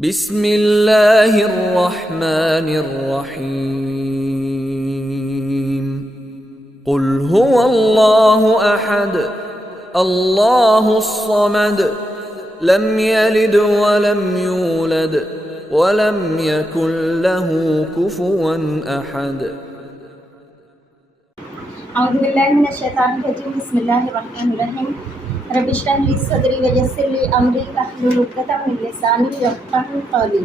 بسم اللہ الرحمن الرحیم قل هو اللہ احد اللہ الصمد لم یلد ولم یولد ولم یکن له کفوا احد۔ اعوذ باللہ من الشیطان الرجیم، بسم اللہ الرحمن الرحیم۔ رب اشرح لی صدری ویسر لی امری واحلل عقدۃ من لسانی یفقہوا قولی۔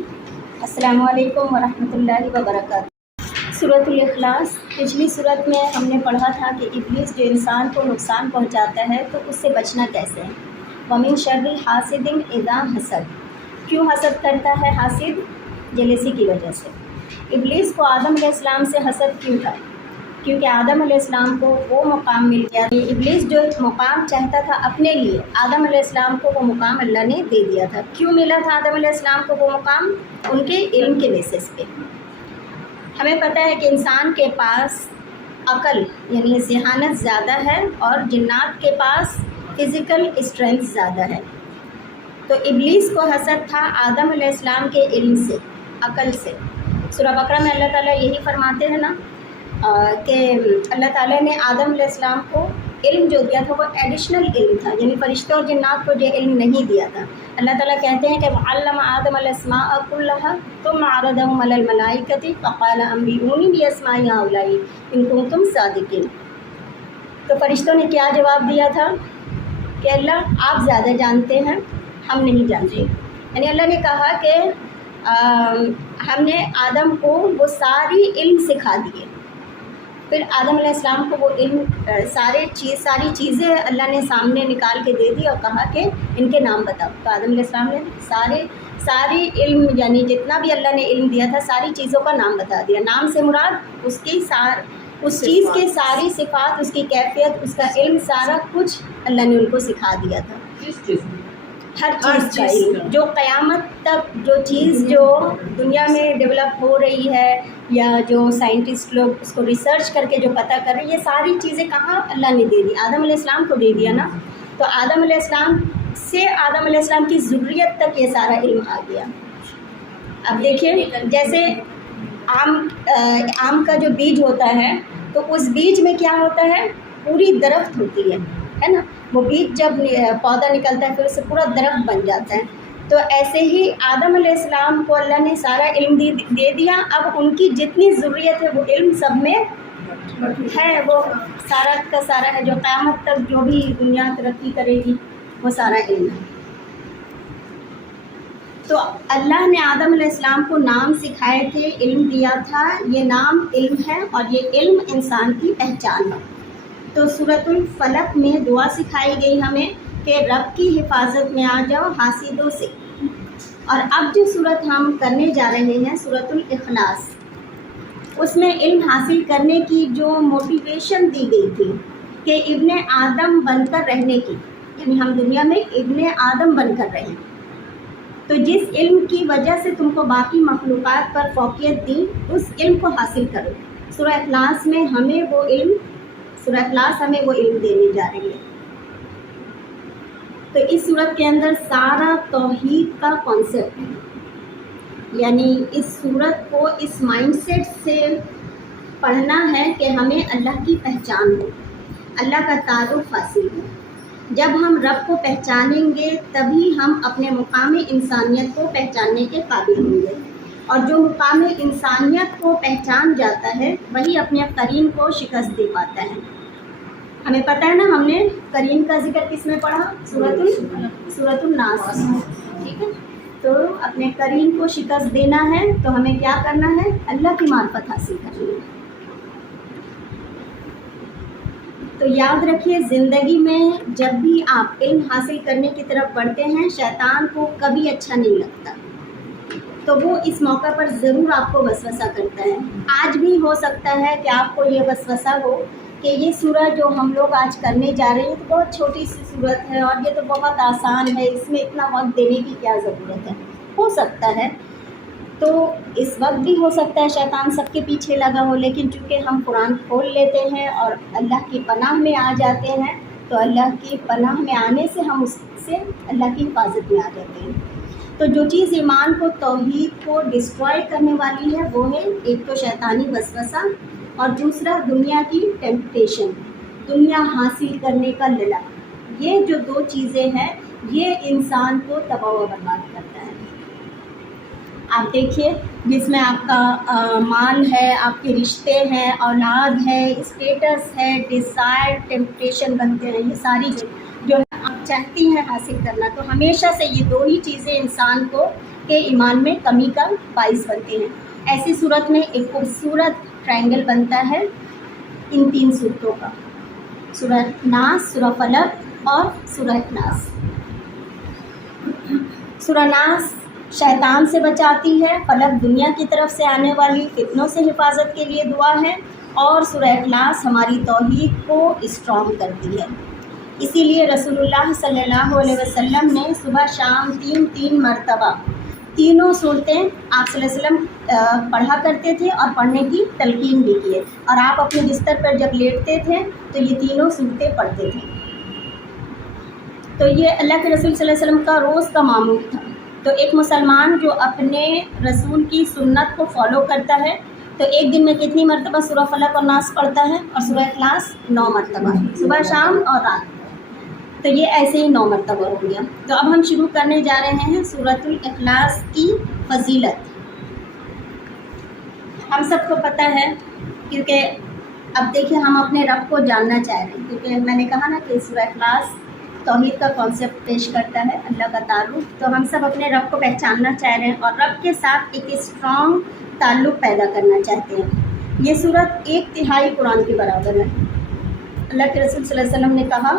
السلام علیکم ورحمۃ اللہ وبرکاتہ۔ سورۃ الاخلاص، پچھلی سورت میں ہم نے پڑھا تھا کہ ابلیس جو انسان کو نقصان پہنچاتا ہے تو اس سے بچنا کیسے ہے۔ ومن شر حاسد اذا حسد، کیوں حسد کرتا ہے حاسد؟ جیلسی کی وجہ سے۔ ابلیس کو آدم علیہ السلام سے حسد کیوں تھا؟ کیونکہ آدم علیہ السلام کو وہ مقام مل گیا۔ ابلیس جو مقام چاہتا تھا اپنے لیے، آدم علیہ السلام کو وہ مقام اللہ نے دے دیا تھا۔ کیوں ملا تھا آدم علیہ السلام کو وہ مقام؟ ان کے علم کے بیسس پہ۔ ہمیں پتہ ہے کہ انسان کے پاس عقل یعنی ذہانت زیادہ ہے اور جنات کے پاس فزیکل اسٹرینتھ زیادہ ہے۔ تو ابلیس کو حسد تھا آدم علیہ السلام کے علم سے، عقل سے۔ سورہ بقرہ میں اللہ تعالیٰ یہی فرماتے ہیں نا کہ اللہ تعالیٰ نے آدم علیہ السلام کو علم جو دیا تھا وہ ایڈیشنل علم تھا، یعنی فرشتوں اور جنات کو جو علم نہیں دیا تھا۔ اللہ تعالیٰ کہتے ہیں کہ وعلم آدم الاسماء کلها ثم عرضهم على الملائکۃ فقال انبئونی باسماء ہؤلاء ان کنتم صادقین۔ تو فرشتوں نے کیا جواب دیا تھا کہ اللہ آپ زیادہ جانتے ہیں، ہم نہیں جانتے۔ یعنی اللہ نے کہا کہ ہم نے آدم کو وہ ساری علم سکھا دیے۔ پھر آدم علیہ السلام کو وہ علم ساری چیزیں اللہ نے سامنے نکال کے دے دی اور کہا کہ ان کے نام بتاؤ۔ تو آدم علیہ السلام نے ساری علم یعنی جتنا بھی اللہ نے علم دیا تھا ساری چیزوں کا نام بتا دیا۔ نام سے مراد اس چیز کے ساری صفات، اس کی کیفیت، اس کا علم، سارا کچھ اللہ نے ان کو سکھا دیا تھا۔ ہر چیز کا علم، جو قیامت تک جو چیز جو دنیا میں ڈیولپ ہو رہی ہے یا جو سائنٹسٹ لوگ اس کو ریسرچ کر کے جو پتہ کر رہے ہیں، یہ ساری چیزیں کہاں اللہ نے دے دی؟ آدم علیہ السلام کو دے دیا نا۔ تو آدم علیہ السلام سے آدم علیہ السلام کی ذریت تک یہ سارا علم آ گیا۔ اب دیکھیں جیسے آم کا جو بیج ہوتا ہے تو اس بیج میں کیا ہوتا ہے؟ پوری درخت ہوتی ہے نا۔ وہ بیج جب پودا نکلتا ہے پھر اس سے پورا درخت بن جاتا ہے۔ تو ایسے ہی آدم علیہ السلام کو اللہ نے سارا علم دے دیا۔ اب ان کی جتنی ضروریت ہے وہ علم سب میں ہے، وہ سارا کا سارا ہے، جو قیامت تک جو بھی دنیا ترقی کرے گی وہ سارا علم ہے۔ تو اللہ نے آدم علیہ السلام کو نام سکھائے تھے، علم دیا تھا۔ یہ نام علم ہے اور یہ علم انسان کی پہچان ہے۔ تو سورۃ الفلق میں دعا سکھائی گئی ہمیں کہ رب کی حفاظت میں آ جاؤ حاسدوں سے۔ اور اب جو سورت ہم کرنے جا رہے ہیں سورۃ الاخلاص، اس میں علم حاصل کرنے کی جو موٹیویشن دی گئی تھی کہ ابن آدم بن کر رہنے کی، یعنی ہم دنیا میں ابن آدم بن کر رہیں۔ تو جس علم کی وجہ سے تم کو باقی مخلوقات پر فوقیت دی، اس علم کو حاصل کرو۔ سورہ اخلاص ہمیں وہ علم دینے جا رہی ہے۔ تو اس صورت کے اندر سارا توحید کا کانسیپٹ ہے، یعنی اس صورت کو اس مائنڈ سیٹ سے پڑھنا ہے کہ ہمیں اللہ کی پہچان ہو، اللہ کا تعارف حاصل ہو۔ جب ہم رب کو پہچانیں گے تبھی ہم اپنے مقام انسانیت کو پہچاننے کے قابل ہوں گے، اور جو مقام انسانیت کو پہچان جاتا ہے وہی اپنے قرین کو شکست دے پاتا ہے۔ ہمیں پتہ ہے نا، ہم نے قرین کا ذکر کس میں پڑھا؟ سورۃ الناس، ٹھیک ہے۔ تو اپنے قرین کو شکست دینا ہے تو ہمیں کیا کرنا ہے؟ اللہ کی معرفت حاصل کرنی ہے۔ تو یاد رکھیے زندگی میں جب بھی آپ علم حاصل کرنے کی طرف بڑھتے ہیں شیطان کو کبھی اچھا نہیں لگتا، تو وہ اس موقع پر ضرور آپ کو وسوسہ کرتا ہے۔ آج بھی ہو سکتا ہے کہ آپ کو یہ وسوسہ ہو کہ یہ سورہ جو ہم لوگ آج کرنے جا رہے ہیں تو بہت چھوٹی سی سورت ہے اور یہ تو بہت آسان ہے، اس میں اتنا وقت دینے کی کیا ضرورت ہے۔ ہو سکتا ہے، تو اس وقت بھی ہو سکتا ہے شیطان سب کے پیچھے لگا ہو، لیکن چونکہ ہم قرآن کھول لیتے ہیں اور اللہ کی پناہ میں آ جاتے ہیں تو اللہ کی پناہ میں آنے سے ہم اس سے اللہ کی حفاظت میں آ جاتے ہیں۔ تو جو چیز ایمان کو، توحید کو ڈسٹرائے کرنے والی ہے وہ ہے ایک تو شیطانی وسوسہ، اور دوسرا دنیا کی ٹیمپٹیشن، دنیا حاصل کرنے کا للک۔ یہ جو دو چیزیں ہیں یہ انسان کو تباہ و برباد کرتا ہے۔ آپ دیکھیے جس میں آپ کا مال ہے، آپ کے رشتے ہیں، اولاد ہے، اسٹیٹس ہے، ڈیزائر، ٹیمپٹیشن بنتے ہیں، یہ ساری جو آپ چاہتی ہیں حاصل کرنا، تو ہمیشہ سے یہ دو ہی چیزیں انسان کو کے ایمان میں کمی کا باعث بنتے ہیں۔ ایسی صورت میں ایک خوبصورت ٹرائنگل بنتا ہے ان تین صورتوں کا، سورہ ناس، سورہ فلق اور سورہ اخلاص۔ سورہ ناس شیطان سے بچاتی ہے، فلق دنیا کی طرف سے آنے والی فتنوں سے حفاظت کے لیے دعا ہے، اور سورہ اخلاص ہماری توحید کو اسٹرانگ کرتی ہے۔ اسی لیے رسول اللہ صلی اللہ علیہ وسلم نے صبح شام تین مرتبہ تینوں صورتیں آپ صلی اللہ علیہ وسلم پڑھا کرتے تھے اور پڑھنے کی تلقین بھی کی ہے، اور آپ اپنے بستر پر جب لیٹتے تھے تو یہ تینوں صورتیں پڑھتے تھے۔ تو یہ اللہ کے رسول صلی اللہ علیہ وسلم کا روز کا معمول تھا۔ تو ایک مسلمان جو اپنے رسول کی سنت کو فالو کرتا ہے تو ایک دن میں کتنی مرتبہ سورہ فلق اور ناس پڑھتا ہے، اور سورہ اخلاص 9 مرتبہ، صبح شام اور رات۔ تو یہ ایسے ہی 9 مرتبہ ہو گیا۔ تو اب ہم شروع کرنے جا رہے ہیں سورۃ الاخلاص کی فضیلت۔ ہم سب کو پتہ ہے، کیونکہ اب دیکھیں ہم اپنے رب کو جاننا چاہ رہے ہیں، کیونکہ میں نے کہا نا کہ سورہ اخلاص توحید کا کانسیپٹ پیش کرتا ہے، اللہ کا تعارف۔ تو ہم سب اپنے رب کو پہچاننا چاہ رہے ہیں اور رب کے ساتھ ایک اسٹرانگ تعلق پیدا کرنا چاہتے ہیں۔ یہ سورت 1/3 قرآن کے برابر ہے۔ اللہ کے رسول صلی اللہ علیہ وسلم نے کہا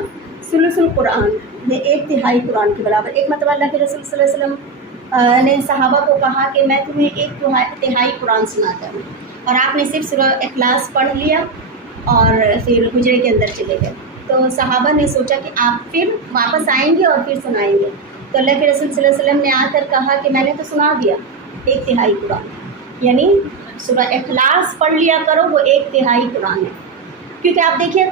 ثلث القرآن، یہ 1/3 قرآن کے برابر۔ ایک مرتبہ اللہ کے رسول صلی اللہ علیہ وسلم نے صحابہ کو کہا کہ میں تمہیں 1/3 قرآن سناتا ہوں، اور آپ نے صرف سورہ اخلاص پڑھ لیا اور پھر حجرے کے اندر چلے گئے۔ تو صحابہ نے سوچا کہ آپ پھر واپس آئیں گے اور پھر سنائیں گے، تو اللہ کے رسول صلی اللہ علیہ وسلم نے آ کر کہا کہ میں نے تو سنا دیا 1/3 قرآن، یعنی سورہ اخلاص پڑھ لیا کرو، وہ 1/3 قرآن ہے۔ کیونکہ آپ دیکھیے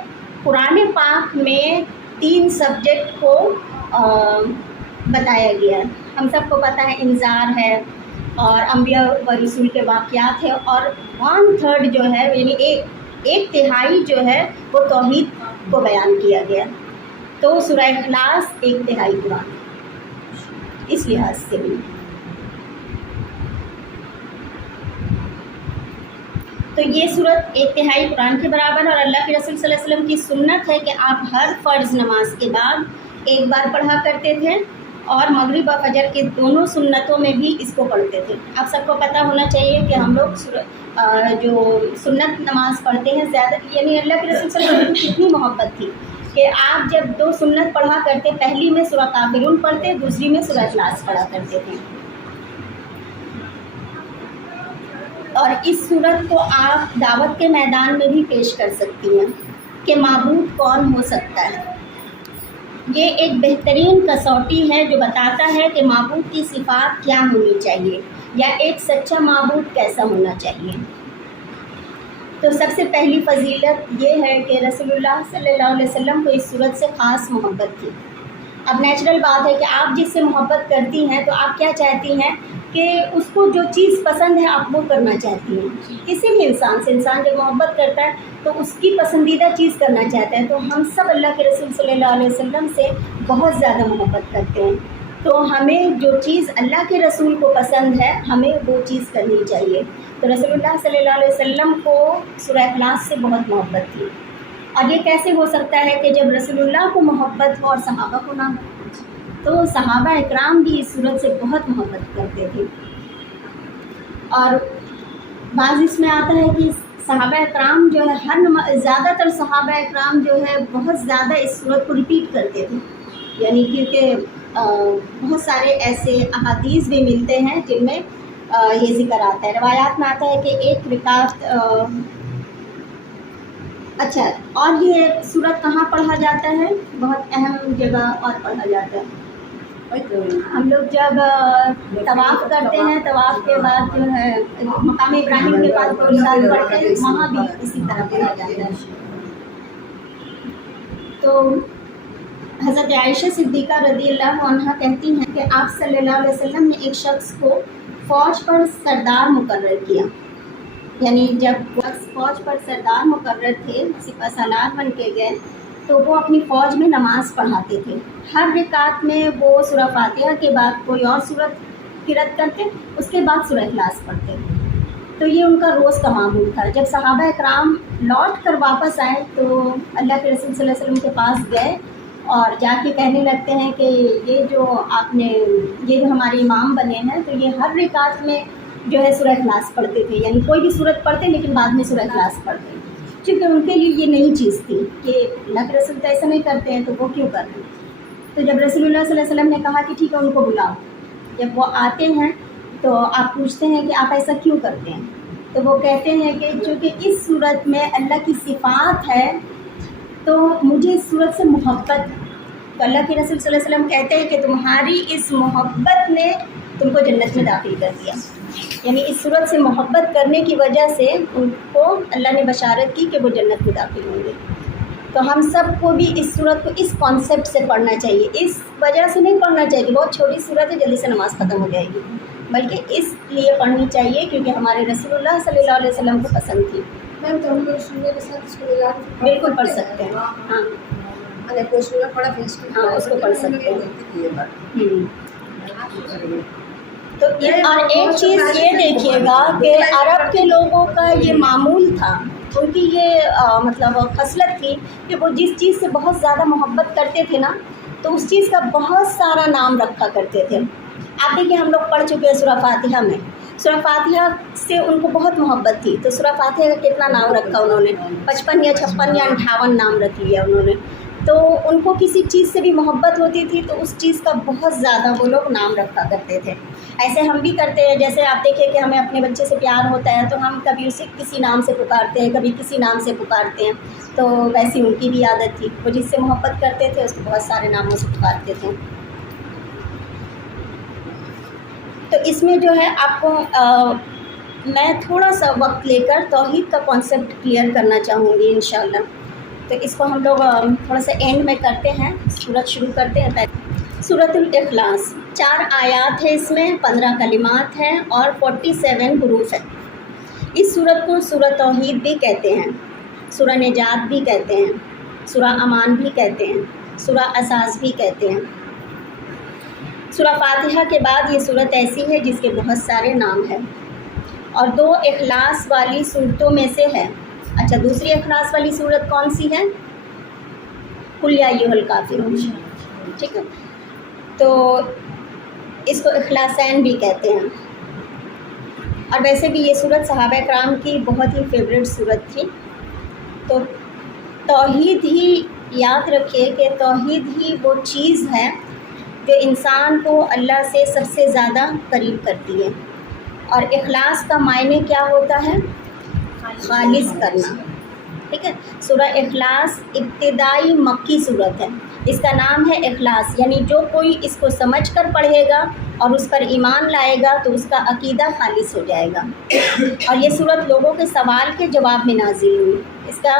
قرآن پاک میں 3 سبجیکٹ کو بتایا گیا ہے۔ ہم سب کو پتہ ہے انذار ہے اور انبیاء و رسول کے واقعات ہے، اور 1/3 جو ہے یعنی 1/3 جو ہے وہ توحید کو بیان کیا گیا۔ تو سورہ اخلاص 1/3 قرآن اس لحاظ سے بھی۔ تو یہ صورت 1/3 قرآن کے برابر ہے، اور اللہ کے رسول صلی اللہ علیہ وسلم کی سنت ہے کہ آپ ہر فرض نماز کے بعد ایک بار پڑھا کرتے تھے، اور مغرب و فجر کے دونوں سنتوں میں بھی اس کو پڑھتے تھے۔ آپ سب کو پتہ ہونا چاہیے کہ ہم لوگ جو سنت نماز پڑھتے ہیں زیادہ، یعنی اللہ کے رسول صلی اللہ علیہ وسلم کی کتنی محبت تھی کہ آپ جب 2 سنت پڑھا کرتے، پہلی میں سورہ کافرون پڑھتے، دوسری میں سورہ اخلاص پڑھا کرتے تھے۔ اور اس صورت کو آپ دعوت کے میدان میں بھی پیش کر سکتی ہیں کہ معبود کون ہو سکتا ہے۔ یہ ایک بہترین کسوٹی ہے جو بتاتا ہے کہ معبود کی صفات کیا ہونی چاہیے، یا ایک سچا معبود کیسا ہونا چاہیے۔ تو سب سے پہلی فضیلت یہ ہے کہ رسول اللہ صلی اللہ علیہ وسلم کو اس صورت سے خاص محبت تھی۔ اب نیچرل بات ہے کہ آپ جس سے محبت کرتی ہیں تو آپ کیا چاہتی ہیں کہ اس کو جو چیز پسند ہے آپ وہ کرنا چاہتی ہیں۔ کسی بھی انسان جب محبت کرتا ہے تو اس کی پسندیدہ چیز کرنا چاہتا ہے۔ تو ہم سب اللہ کے رسول صلی اللہ علیہ وسلم سے بہت زیادہ محبت کرتے ہیں، تو ہمیں جو چیز اللہ کے رسول کو پسند ہے ہمیں وہ چیز کرنی چاہیے۔ تو رسول اللہ صلی اللہ علیہ وسلم کو سورہ اخلاص سے بہت محبت تھی، اور یہ کیسے ہو سکتا ہے کہ جب رسول اللہ کو محبت ہو اور صحابہ کو نہ ہو؟ تو صحابہ اکرام بھی اس صورت سے بہت محبت کرتے تھے، اور بعض اس میں آتا ہے کہ صحابہ اکرام جو ہے زیادہ تر صحابہ اکرام جو ہے بہت زیادہ اس صورت کو ریپیٹ کرتے تھے، یعنی کیونکہ بہت سارے ایسے احادیث بھی ملتے ہیں جن میں یہ ذکر آتا ہے۔ روایات میں آتا ہے کہ ایک رکعت اچھا، اور یہ صورت کہاں پڑھا جاتا ہے؟ بہت اہم جگہ اور پڑھا جاتا ہے۔ ہم لوگ جب طواف کرتے ہیں، طواف کے بعد جو ہے مقام ابراہیم کے پاس پرساد پڑھتے ہیں، وہاں بھی اسی طرح پڑھا جاتا ہے۔ تو حضرت عائشہ صدیقہ رضی اللہ عنہا کہتی ہیں کہ آپ صلی اللہ علیہ وسلم نے ایک شخص کو فوج پر سردار مقرر کیا، یعنی جب فوج پر سردار مقرر تھے، سپہ سالار بن کے گئے، تو وہ اپنی فوج میں نماز پڑھاتے تھے۔ ہر رکعت میں وہ سورہ فاتحہ کے بعد کوئی اور سورت قرأت کرتے، اس کے بعد سورہ اخلاص پڑھتے۔ تو یہ ان کا روز کا معمول تھا۔ جب صحابہ اکرام لوٹ کر واپس آئے تو اللہ کے رسول صلی اللہ علیہ وسلم کے پاس گئے اور جا کے کہنے لگتے ہیں کہ یہ جو ہمارے امام بنے ہیں تو یہ ہر رکعت میں جو ہے سورہ اخلاص پڑھتے تھے، یعنی کوئی بھی سورت پڑھتے لیکن بعد میں سورہ اخلاص پڑھتے، کیونکہ ان کے لیے یہ نئی چیز تھی کہ اللہ کے رسول تو ایسا نہیں کرتے ہیں تو وہ کیوں کرتے ہیں۔ تو جب رسول اللہ صلی اللہ علیہ وسلم نے کہا کہ ٹھیک ہے ان کو بلاؤ، جب وہ آتے ہیں تو آپ پوچھتے ہیں کہ آپ ایسا کیوں کرتے ہیں، تو وہ کہتے ہیں کہ چونکہ اس صورت میں اللہ کی صفات ہے تو مجھے اس صورت سے محبت ہے۔ تو اللہ کے رسول صلی اللہ علیہ وسلم کہتے ہیں کہ تمہاری اس محبت نے تم کو جنت میں داخل کر دیا، یعنی اس صورت سے محبت کرنے کی وجہ سے ان کو اللہ نے بشارت کی کہ وہ جنت میں داخل ہوں گے۔ تو ہم سب کو بھی اس صورت کو اس کانسیپٹ سے پڑھنا چاہیے، اس وجہ سے نہیں پڑھنا چاہیے کہ بہت چھوٹی صورت ہے جلدی سے نماز ختم ہو جائے گی، بلکہ اس لیے پڑھنی چاہیے کیونکہ ہمارے رسول اللہ صلی اللہ علیہ وسلم کو پسند تھی۔ میم تو ہم لوگ سننے کے ساتھ اس کو بالکل پڑھ سکتے ہیں، ہاں کوئی سورہ پڑھا پھر اس کو پڑھ سکتے ہیں۔ تو اور ایک چیز یہ دیکھیے گا کہ عرب کے لوگوں کا یہ معمول تھا، ان کی یہ مطلب خصلت تھی کہ وہ جس چیز سے بہت زیادہ محبت کرتے تھے نا تو اس چیز کا بہت سارا نام رکھا کرتے تھے۔ آپ دیکھیے ہم لوگ پڑھ چکے ہیں سورہ فاتحہ میں، سورہ فاتحہ سے ان کو بہت محبت تھی تو سورہ فاتحہ کا کتنا نام رکھا انہوں نے، 55 یا 56 یا 58 نام رکھ لیا انہوں نے۔ تو ان کو کسی چیز سے بھی محبت ہوتی تھی تو اس چیز کا بہت زیادہ وہ لوگ نام رکھا کرتے تھے۔ ایسے ہم بھی کرتے ہیں، جیسے آپ دیکھیں کہ ہمیں اپنے بچے سے پیار ہوتا ہے تو ہم کبھی اسے کسی نام سے پکارتے ہیں، کبھی کسی نام سے پکارتے ہیں، تو ویسی ان کی بھی عادت تھی، وہ جس سے محبت کرتے تھے اس کو بہت سارے ناموں سے پکارتے تھے۔ تو اس میں جو ہے آپ کو میں تھوڑا سا وقت لے کر توحید کا کانسیپٹ کلیئر کرنا چاہوں گی انشاءاللہ۔ تو اس کو ہم لوگ تھوڑا سا اینڈ میں کرتے ہیں، سورت شروع کرتے ہیں۔ پہلے سورۃ الاخلاص 4 آیات ہے، اس میں 15 کلمات ہیں اور 47 حروف ہیں۔ اس سورت کو سورہ توحید بھی کہتے ہیں، سورہ نجات بھی کہتے ہیں، سورہ امان بھی کہتے ہیں، سورہ اساس بھی کہتے ہیں۔ سورہ فاتحہ کے بعد یہ سورت ایسی ہے جس کے بہت سارے نام ہیں اور 2 اخلاص والی صورتوں میں سے ہے۔ اچھا، دوسری اخلاص والی صورت کون سی ہے؟ قل یا ایھا الکافرون، ٹھیک ہے، تو اس کو اخلاصین بھی کہتے ہیں۔ اور ویسے بھی یہ صورت صحابہ کرام کی بہت ہی فیوریٹ صورت تھی۔ تو توحید ہی یاد رکھیے کہ توحید ہی وہ چیز ہے جو انسان کو اللہ سے سب سے زیادہ قریب کرتی ہے۔ اور اخلاص کا معنی کیا ہوتا ہے؟ خالص کرنا، ٹھیک ہے۔ سورہ اخلاص ابتدائی مکی صورت ہے، اس کا نام ہے اخلاص، یعنی جو کوئی اس کو سمجھ کر پڑھے گا اور اس پر ایمان لائے گا تو اس کا عقیدہ خالص ہو جائے گا۔ اور یہ صورت لوگوں کے سوال کے جواب میں نازل ہوئی۔ اس کا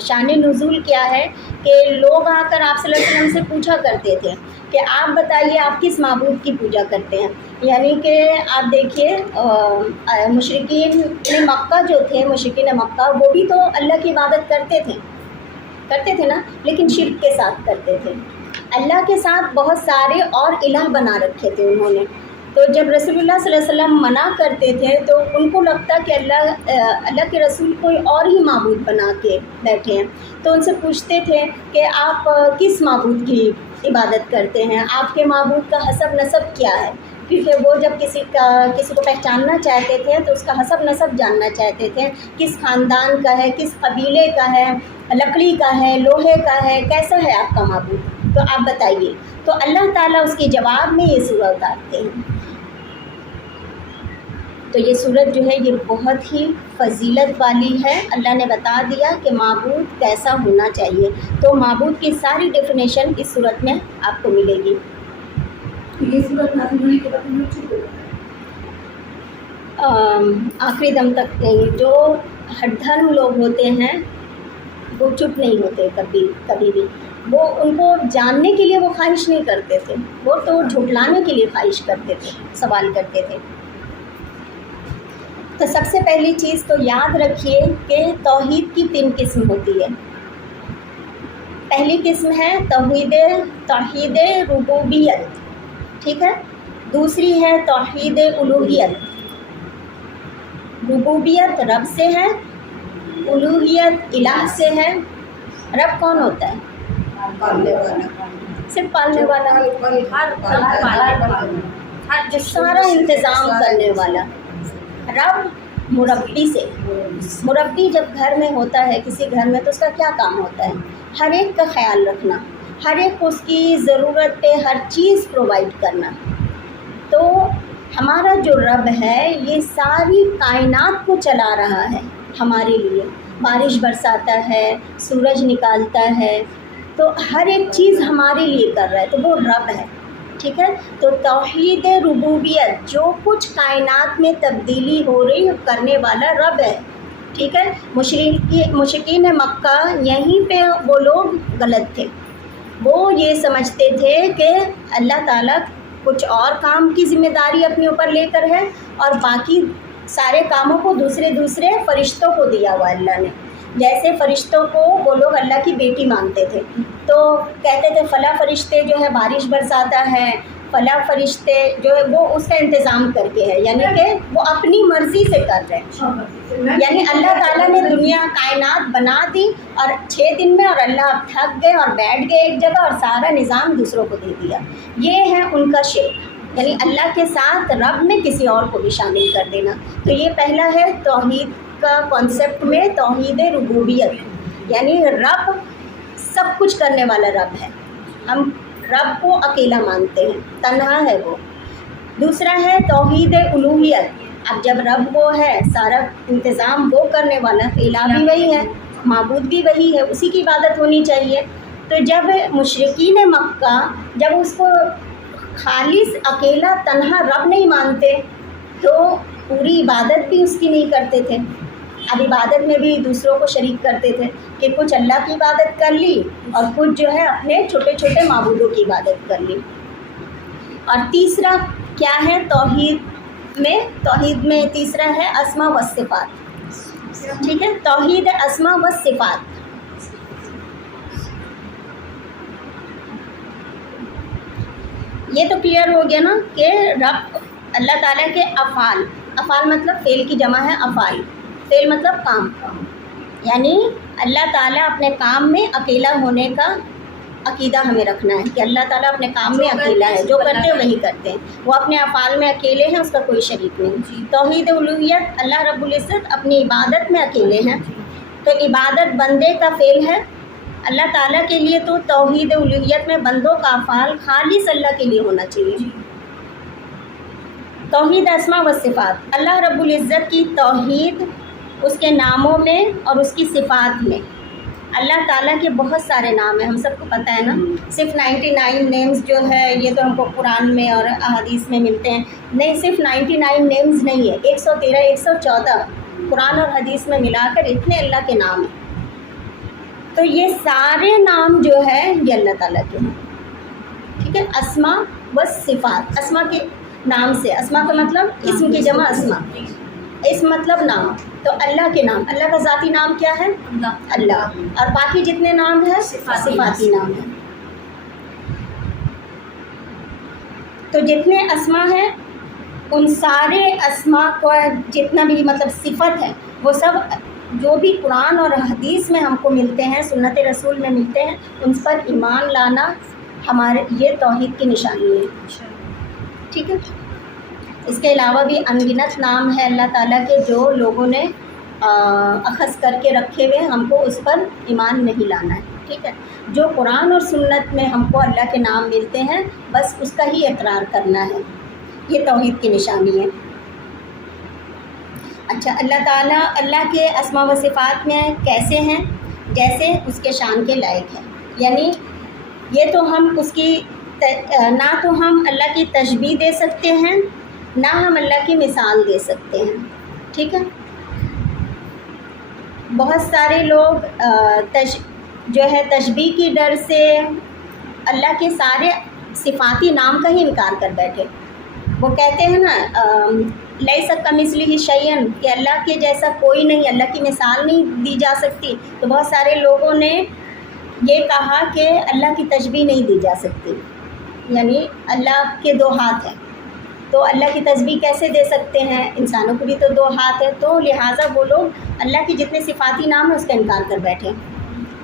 شان نزول کیا ہے کہ لوگ آ کر آپ صلی اللہ علیہ وسلم سے پوچھا کرتے تھے کہ آپ بتائیے آپ کس معبود کی پوجا کرتے ہیں، یعنی کہ آپ دیکھیے مشرکین مکہ جو تھے، مشرکین مکہ وہ بھی تو اللہ کی عبادت کرتے تھے نا، لیکن شرک کے ساتھ کرتے تھے، اللہ کے ساتھ بہت سارے اور الہ بنا رکھے تھے انہوں نے۔ تو جب رسول اللہ صلی اللہ علیہ وسلم منع کرتے تھے تو ان کو لگتا کہ اللہ کے رسول کوئی اور ہی معبود بنا کے بیٹھے ہیں، تو ان سے پوچھتے تھے کہ آپ کس معبود کی عبادت کرتے ہیں، آپ کے معبود کا حسب نسب کیا ہے، کیونکہ وہ جب کسی کو پہچاننا چاہتے تھے تو اس کا حسب نسب جاننا چاہتے تھے، کس خاندان کا ہے، کس قبیلے کا ہے، لکڑی کا ہے، لوہے کا ہے، کیسا ہے آپ کا معبود، تو آپ بتائیے۔ تو اللہ تعالیٰ اس کے جواب میں یہ سورہ اتارتے ہیں۔ تو یہ سورت جو ہے یہ بہت ہی فضیلت والی ہے، اللہ نے بتا دیا کہ معبود کیسا ہونا چاہیے، تو معبود کی ساری ڈیفینیشن اس سورت میں آپ کو ملے گی۔ یہ سورت نازل ہونے کے بعد ہم لوگ چھپ گئے آخری دم تک نہیں، جو ہٹ دھرم لوگ ہوتے ہیں وہ چپ نہیں ہوتے کبھی بھی، وہ ان کو جاننے کے لیے وہ خواہش نہیں کرتے تھے، وہ تو جھٹلانے کے لیے خواہش کرتے تھے، سوال کرتے تھے۔ تو سب سے پہلی چیز تو یاد رکھیے کہ توحید کی 3 قسم ہوتی ہے۔ پہلی قسم ہے توحید ربوبیت، ٹھیک ہے۔ دوسری ہے توحید الوہیت۔ ربوبیت رب سے ہے، الوہیت الہ سے ہے۔ رب کون ہوتا ہے؟ صرف پالنے والا، جو سارا انتظام کرنے والا۔ رب مربی سے، مربی جب گھر میں ہوتا ہے کسی گھر میں تو اس کا کیا کام ہوتا ہے؟ ہر ایک کا خیال رکھنا، ہر ایک کو اس کی ضرورت پہ ہر چیز پرووائڈ کرنا۔ تو ہمارا جو رب ہے یہ ساری کائنات کو چلا رہا ہے ہمارے لیے، بارش برساتا ہے، سورج نکالتا ہے، تو ہر ایک چیز ہمارے لیے کر رہا ہے، تو وہ رب ہے، ٹھیک ہے۔ تو توحید ربوبیت، جو کچھ کائنات میں تبدیلی ہو رہی ہے کرنے والا رب ہے، ٹھیک ہے۔ مشرکین مکہ یہیں پہ وہ لوگ غلط تھے، وہ یہ سمجھتے تھے کہ اللہ تعالیٰ کچھ اور کام کی ذمہ داری اپنے اوپر لے کر ہے اور باقی سارے کاموں کو دوسرے فرشتوں کو دیا ہوا اللہ نے۔ جیسے فرشتوں کو وہ لوگ اللہ کی بیٹی مانتے تھے، تو کہتے تھے فلاں فرشتے جو ہے بارش برساتا ہے، فلاں فرشتے جو ہے وہ اس کا انتظام کر کے ہے، یعنی کہ وہ اپنی مرضی سے کر رہے ہیں۔ یعنی اللہ تعالیٰ نے دنیا کائنات بنا دی اور 6 دن میں، اور اللہ اب تھک گئے اور بیٹھ گئے ایک جگہ اور سارا نظام دوسروں کو دے دیا۔ یہ ہے ان کا شرک، یعنی اللہ کے ساتھ رب میں کسی اور کو بھی شامل کر دینا۔ تو یہ پہلا ہے توحید کا کانسیپٹ میں توحید ربوبیت، یعنی رب سب کچھ کرنے والا رب ہے، ہم رب کو اکیلا مانتے ہیں، تنہا ہے وہ۔ دوسرا ہے توحید الوہیت، اب جب رب وہ ہے، سارا انتظام وہ کرنے والا، الہ بھی وہی ہے، معبود بھی وہی ہے، اسی کی عبادت ہونی چاہیے۔ تو جب مشرکین مکہ جب اس کو خالص اکیلا تنہا رب نہیں مانتے تو پوری عبادت بھی اس کی نہیں کرتے تھے، اب عبادت میں بھی دوسروں کو شریک کرتے تھے کہ کچھ اللہ کی عبادت کر لی اور کچھ جو ہے اپنے چھوٹے چھوٹے معبودوں کی عبادت کر لی۔ اور تیسرا کیا ہے توحید میں تیسرا ہے اسماء و صفات، ٹھیک ہے، توحید اسماء و صفات۔ یہ تو کلیئر ہو گیا نا کہ رب اللہ تعالیٰ کے افعال، افعال مطلب فعل کی جمع ہے افعال، فعل مطلب کام، یعنی اللہ تعالیٰ اپنے کام میں اکیلا ہونے کا عقیدہ ہمیں رکھنا ہے کہ اللہ تعالیٰ اپنے کام میں اکیلا ہے، جو کرتے ہیں وہی کرتے ہیں، وہ اپنے افعال میں اکیلے ہیں، اس کا کوئی شریک نہیں۔ توحید الوہیت، اللہ رب العزت اپنی عبادت میں اکیلے ہیں، تو عبادت بندے کا فعل ہے اللہ تعالیٰ کے لیے، تو توحید الوہیت میں بندوں کا افعال خالص اللہ کے لیے ہونا چاہیے۔ توحید اسماء و صفات، اللہ رب العزت کی توحید اس کے ناموں میں اور اس کی صفات میں۔ اللہ تعالیٰ کے بہت سارے نام ہیں، ہم سب کو پتہ ہے نا، صرف 99 نیمز جو ہے یہ تو ہم کو قرآن میں اور احادیث میں ملتے ہیں، نہیں صرف 99 نیمز نہیں ہے، 113 114 قرآن اور حدیث میں ملا کر اتنے اللہ کے نام ہیں۔ تو یہ سارے نام جو ہے یہ اللہ تعالیٰ کے ہیں، ٹھیک ہے۔ اسماء و صفات، اسماء کے نام سے، اسماء کا مطلب اسم کی جمع اسماء، اسم مطلب نام، تو اللہ کے نام، اللہ کا ذاتی نام کیا ہے؟ اللہ، اور باقی جتنے نام ہیں صفاتی نام ہیں۔ تو جتنے اسماء ہیں ان سارے اسماء کو جتنا بھی مطلب صفت ہے وہ سب جو بھی قرآن اور حدیث میں ہم کو ملتے ہیں، سنت رسول میں ملتے ہیں، ان پر ایمان لانا ہمارے یہ توحید کی نشانی ہے، ٹھیک ہے۔ اس کے علاوہ بھی انگنت نام ہے اللہ تعالیٰ کے جو لوگوں نے اخذ کر کے رکھے ہوئے، ہم کو اس پر ایمان نہیں لانا ہے، ٹھیک ہے۔ جو قرآن اور سنت میں ہم کو اللہ کے نام ملتے ہیں بس اس کا ہی اقرار کرنا ہے، یہ توحید کی نشانی ہے۔ اچھا، اللہ تعالیٰ اللہ کے اسماء و صفات میں کیسے ہیں؟ جیسے اس کے شان کے لائق ہیں، یعنی یہ تو ہم اس کی نہ تو ہم اللہ کی تشبیہ دے سکتے ہیں نہ ہم اللہ کی مثال دے سکتے ہیں، ٹھیک ہے۔ بہت سارے لوگ جو ہے تشبیہ کی ڈر سے اللہ کے سارے صفاتی نام کا ہی انکار کر بیٹھے۔ وہ کہتے ہیں نا لیس کمثلہ شیء، کہ اللہ کے جیسا کوئی نہیں، اللہ کی مثال نہیں دی جا سکتی۔ تو بہت سارے لوگوں نے یہ کہا کہ اللہ کی تشبیہ نہیں دی جا سکتی، یعنی اللہ کے 2 ہاتھ ہیں، تو اللہ کی تشبیہ کیسے دے سکتے ہیں؟ انسانوں کو بھی تو 2 ہاتھ ہے، تو لہٰذا وہ لوگ اللہ کے جتنے صفاتی نام ہیں اس کا انکار کر بیٹھے۔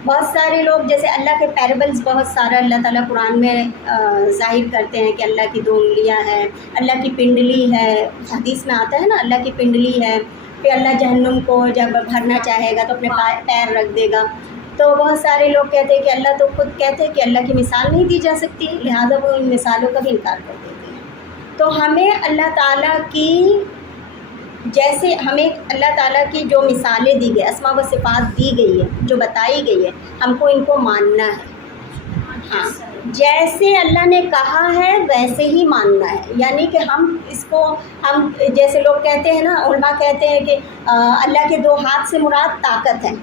بہت سارے لوگ جیسے اللہ کے پیرابلز بہت سارا اللہ تعالیٰ قرآن میں ظاہر کرتے ہیں کہ اللہ کی 2 انگلیاں ہیں، اللہ کی پنڈلی ہے، حدیث میں آتا ہے نا اللہ کی پنڈلی ہے، پھر اللہ جہنم کو جب بھرنا چاہے گا تو اپنے پیر رکھ دے گا۔ تو بہت سارے لوگ کہتے ہیں کہ اللہ تو خود کہتے ہیں کہ اللہ کی مثال نہیں دی جا سکتی، لہٰذا وہ ان مثالوں کا بھی انکار کر دیتے ہیں۔ تو ہمیں اللہ تعالیٰ کی جیسے ہمیں اللہ تعالیٰ کی جو مثالیں دی گئی، اسماء و صفات دی گئی ہے، جو بتائی گئی ہے، ہم کو ان کو ماننا ہے۔ ہاں، جیسے اللہ نے کہا ہے ویسے ہی ماننا ہے، یعنی کہ ہم اس کو ہم جیسے لوگ کہتے ہیں نا، علماء کہتے ہیں کہ اللہ کے 2 ہاتھ سے مراد طاقت ہے،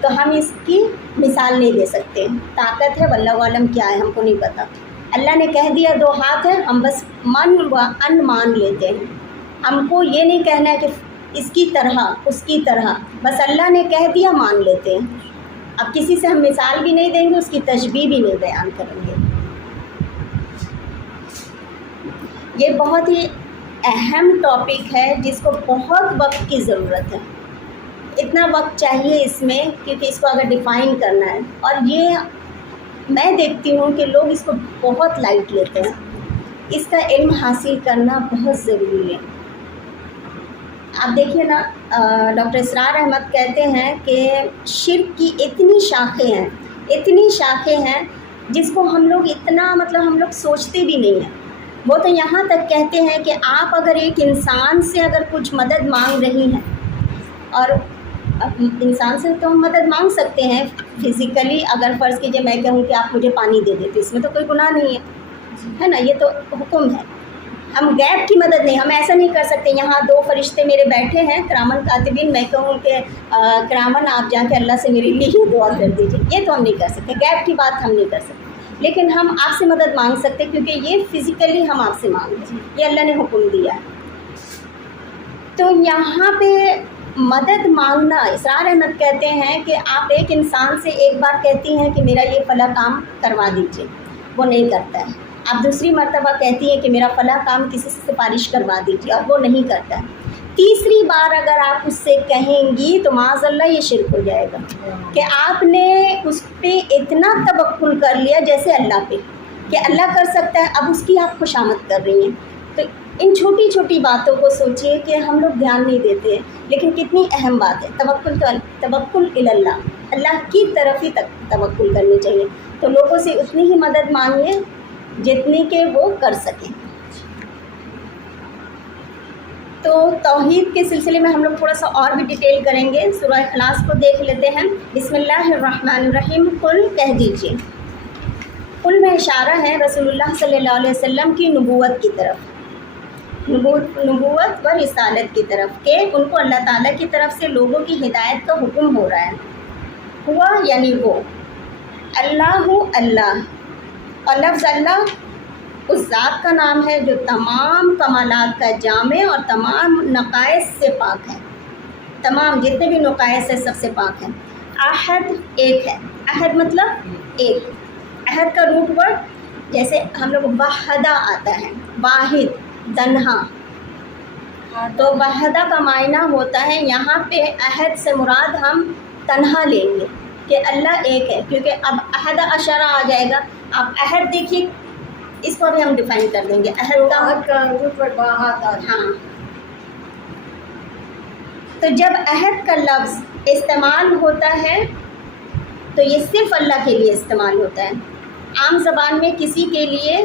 تو ہم اس کی مثال نہیں دے سکتے۔ طاقت ہے واللہ عالم کیا ہے ہم کو نہیں پتہ، اللہ نے کہہ دیا 2 ہاتھ ہیں، ہم بس من و ان مان لیتے ہیں۔ ہم کو یہ نہیں کہنا ہے کہ اس کی طرح اس کی طرح، بس اللہ نے کہہ دیا مان لیتے ہیں۔ اب کسی سے ہم مثال بھی نہیں دیں گے، اس کی تشبیہ بھی نہیں بیان کریں گے۔ یہ بہت ہی اہم ٹاپک ہے جس کو بہت وقت کی ضرورت ہے، اتنا وقت چاہیے اس میں، کیونکہ اس کو اگر ڈیفائن کرنا ہے، اور یہ میں دیکھتی ہوں کہ لوگ اس کو بہت لائٹ لیتے ہیں۔ اس کا علم حاصل کرنا بہت ضروری ہے۔ آپ دیکھیے نا، ڈاکٹر اسرار احمد کہتے ہیں کہ شرک کی اتنی شاخیں ہیں جس کو ہم لوگ اتنا ہم لوگ سوچتے بھی نہیں ہیں۔ وہ تو یہاں تک کہتے ہیں کہ آپ اگر ایک انسان سے اگر کچھ مدد مانگ رہی ہیں، اور انسان سے تو ہم مدد مانگ سکتے ہیں فزیکلی، اگر فرض کیجیے میں کہوں کہ آپ مجھے پانی دے دیتے، اس میں تو کوئی گناہ نہیں ہے نا، یہ تو حکم ہے۔ ہم غیب کی مدد نہیں، ہم ایسا نہیں کر سکتے یہاں 2 فرشتے میرے بیٹھے ہیں کرامن کاتبین، میں کہوں کہ کرامن آپ جا کے اللہ سے میرے لیے دعا کر دیجیے، یہ تو ہم نہیں کر سکتے، غیب کی بات ہم نہیں کر سکتے، لیکن ہم آپ سے مدد مانگ سکتے کیونکہ یہ فزیکلی ہم آپ سے مانگتے ہیں، یہ اللہ نے حکم دیا ہے۔ تو یہاں پہ مدد مانگنا، اسرار احمد کہتے ہیں کہ آپ ایک انسان سے ایک بار کہتی ہیں کہ میرا یہ فلاں کام کروا دیجیے، وہ نہیں کرتا ہے۔ آپ دوسری مرتبہ کہتی ہیں کہ میرا فلاں کام کسی سے سفارش کروا دیجیے، اور وہ نہیں کرتا ہے۔ تیسری بار اگر آپ اس سے کہیں گی تو معاذ اللہ یہ شرک ہو جائے گا کہ آپ نے اس پہ اتنا توکل کر لیا جیسے اللہ پہ، کہ اللہ کر سکتا ہے، اب اس کی آپ خوشامد کر رہی ہیں۔ تو ان چھوٹی چھوٹی باتوں کو سوچیے کہ ہم لوگ دھیان نہیں دیتے ہیں، لیکن کتنی اہم بات ہے۔ توکل اللہ، اللہ کی طرف ہی توکل کرنی چاہیے۔ تو لوگوں سے اتنی ہی مدد مانگیے جتنی کہ وہ کر سکیں۔ تو توحید کے سلسلے میں ہم لوگ تھوڑا سا اور بھی ڈیٹیل کریں گے۔ سورہ اخلاص کو دیکھ لیتے ہیں۔ بسم اللہ الرحمن الرحیم، قل کہہ دیجیے۔ قل میں اشارہ ہے رسول اللہ صلی اللہ علیہ وسلم کی نبوت کی طرف، نبوت و رسالت کی طرف، کہ ان کو اللہ تعالیٰ کی طرف سے لوگوں کی ہدایت کا حکم ہو رہا ہے۔ ہوا یعنی وہ، اللہ اللہ، اور لفظ اللہ اس ذات کا نام ہے جو تمام کمالات کا جامع اور تمام نقائص سے پاک ہے، تمام جتنے بھی نقائص ہیں سب سے پاک ہے۔ احد ایک ہے، احد مطلب ایک، احد کا روٹ ورڈ جیسے ہم لوگ وحدہ آتا ہے، واحد، تنہا، تو وحدہ کا معنی ہوتا ہے، یہاں پہ احد سے مراد ہم تنہا لیں گے کہ اللہ ایک ہے، کیونکہ اب احد اشرہ آ جائے گا۔ آپ احد دیکھیے، اس کو بھی ہم ڈیفائن کر دیں گے، احد کا ہاں۔ تو جب عہد کا لفظ استعمال ہوتا ہے تو یہ صرف اللہ کے لیے استعمال ہوتا ہے، عام زبان میں کسی کے لیے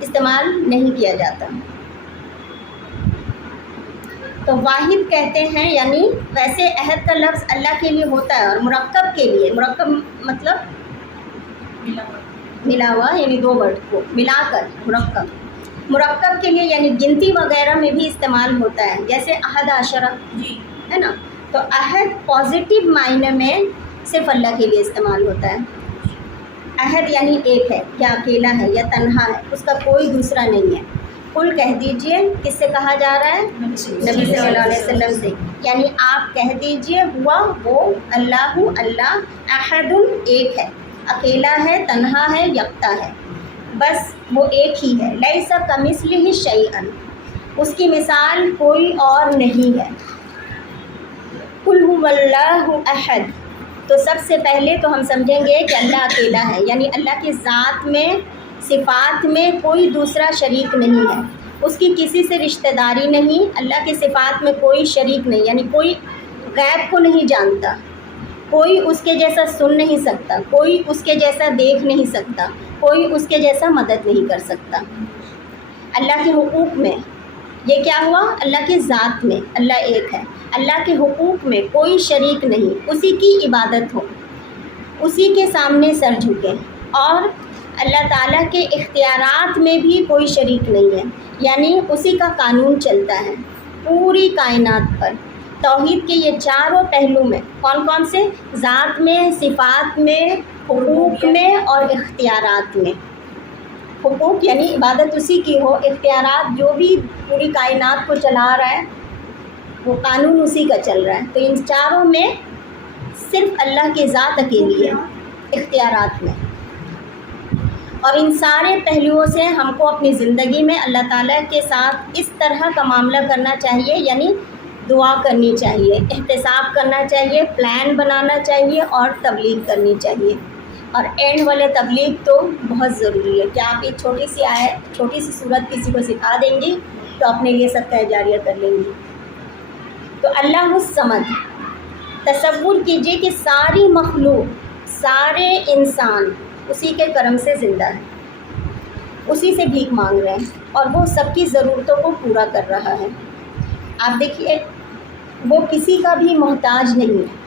استعمال نہیں کیا جاتا۔ تو واحد کہتے ہیں، یعنی ویسے عہد کا لفظ اللہ کے لیے ہوتا ہے، اور مرکب کے لیے، مرکب مطلب ملا ہوا، یعنی 2 ورڈ کو ملا کر مرکب کے لیے، یعنی گنتی وغیرہ میں بھی استعمال ہوتا ہے، جیسے احد عشرہ ہے نا۔ تو عہد پازیٹیو معنی میں صرف اللہ کے لیے استعمال ہوتا ہے۔ احد یعنی ایک ہے یا اکیلا ہے یا تنہا ہے، اس کا کوئی دوسرا نہیں ہے۔ قل کہہ دیجئے، کس سے کہا جا رہا ہے؟ نبی صلی اللہ علیہ وسلم سے، یعنی آپ کہہ دیجئے ہوا وہ اللہ، اللہ احد ایک ہے، اکیلا ہے، تنہا ہے، یکتا ہے، بس وہ ایک ہی ہے۔ لیس کمثلہ شیئا، اس کی مثال کوئی اور نہیں ہے۔ قل هو اللہ احد، تو سب سے پہلے تو ہم سمجھیں گے کہ اللہ اکیلا ہے، یعنی اللہ کی ذات میں، صفات میں کوئی دوسرا شریک نہیں ہے، اس کی کسی سے رشتہ داری نہیں۔ اللہ کی صفات میں کوئی شریک نہیں، یعنی کوئی غیب کو نہیں جانتا، کوئی اس کے جیسا سن نہیں سکتا، کوئی اس کے جیسا دیکھ نہیں سکتا، کوئی اس کے جیسا مدد نہیں کر سکتا۔ اللہ کے حقوق میں یہ کیا ہوا؟ اللہ کی ذات میں اللہ ایک ہے، اللہ کے حقوق میں کوئی شریک نہیں، اسی کی عبادت ہو، اسی کے سامنے سر جھکے، اور اللہ تعالیٰ کے اختیارات میں بھی کوئی شریک نہیں ہے، یعنی اسی کا قانون چلتا ہے پوری کائنات پر۔ توحید کے یہ چاروں پہلو میں، کون کون سے؟ ذات میں، صفات میں، حقوق میں اور اختیارات میں۔ حقوق یعنی عبادت اسی کی ہو، اختیارات جو بھی پوری کائنات کو چلا رہا ہے وہ قانون اسی کا چل رہا ہے۔ تو ان چاروں میں صرف اللہ کی ذات اکیلی ہے اختیارات میں، اور ان سارے پہلوؤں سے ہم کو اپنی زندگی میں اللہ تعالیٰ کے ساتھ اس طرح کا معاملہ کرنا چاہیے، یعنی دعا کرنی چاہیے، احتساب کرنا چاہیے، پلان بنانا چاہیے اور تبلیغ کرنی چاہیے۔ اور اینڈ والے تبلیغ تو بہت ضروری ہے کہ آپ ایک چھوٹی سی صورت کسی کو سکھا دیں گی تو اپنے لیے صدقہ جاریہ کر لیں گی۔ تو اللہ الصمد، تصور کیجئے کہ ساری مخلوق، سارے انسان اسی کے کرم سے زندہ ہے، اسی سے بھیک مانگ رہے ہیں، اور وہ سب کی ضرورتوں کو پورا کر رہا ہے۔ آپ دیکھیے وہ کسی کا بھی محتاج نہیں ہے۔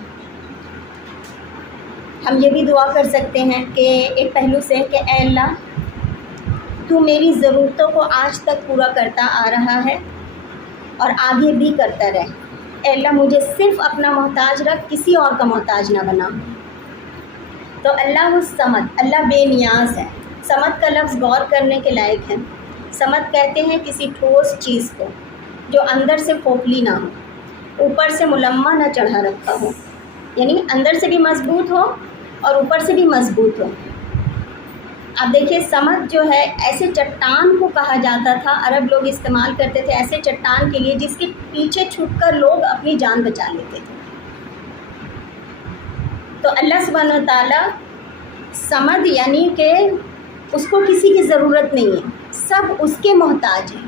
ہم یہ بھی دعا کر سکتے ہیں کہ ایک پہلو سے کہ اے اللہ تو میری ضرورتوں کو آج تک پورا کرتا آ رہا ہے اور آگے بھی کرتا رہے، اے اللہ مجھے صرف اپنا محتاج رکھ، کسی اور کا محتاج نہ بنا۔ تو اللہ الصمد، اللہ بے نیاز ہے۔ صمد کا لفظ غور کرنے کے لائق ہے۔ صمد کہتے ہیں کسی ٹھوس چیز کو جو اندر سے کھوکھلی نہ ہو، اوپر سے ملمہ نہ چڑھا رکھا ہو، یعنی اندر سے بھی مضبوط ہو اور اوپر سے بھی مضبوط ہو۔ آپ دیکھیے صمد جو ہے ایسے چٹان کو کہا جاتا تھا، عرب لوگ استعمال کرتے تھے ایسے چٹان کے لیے جس کے پیچھے چھپ کر لوگ اپنی جان بچا لیتے تھے۔ تو اللہ سبحانہ و تعالیٰ صمد یعنی کہ اس کو کسی کی ضرورت نہیں ہے، سب اس کے محتاج ہیں،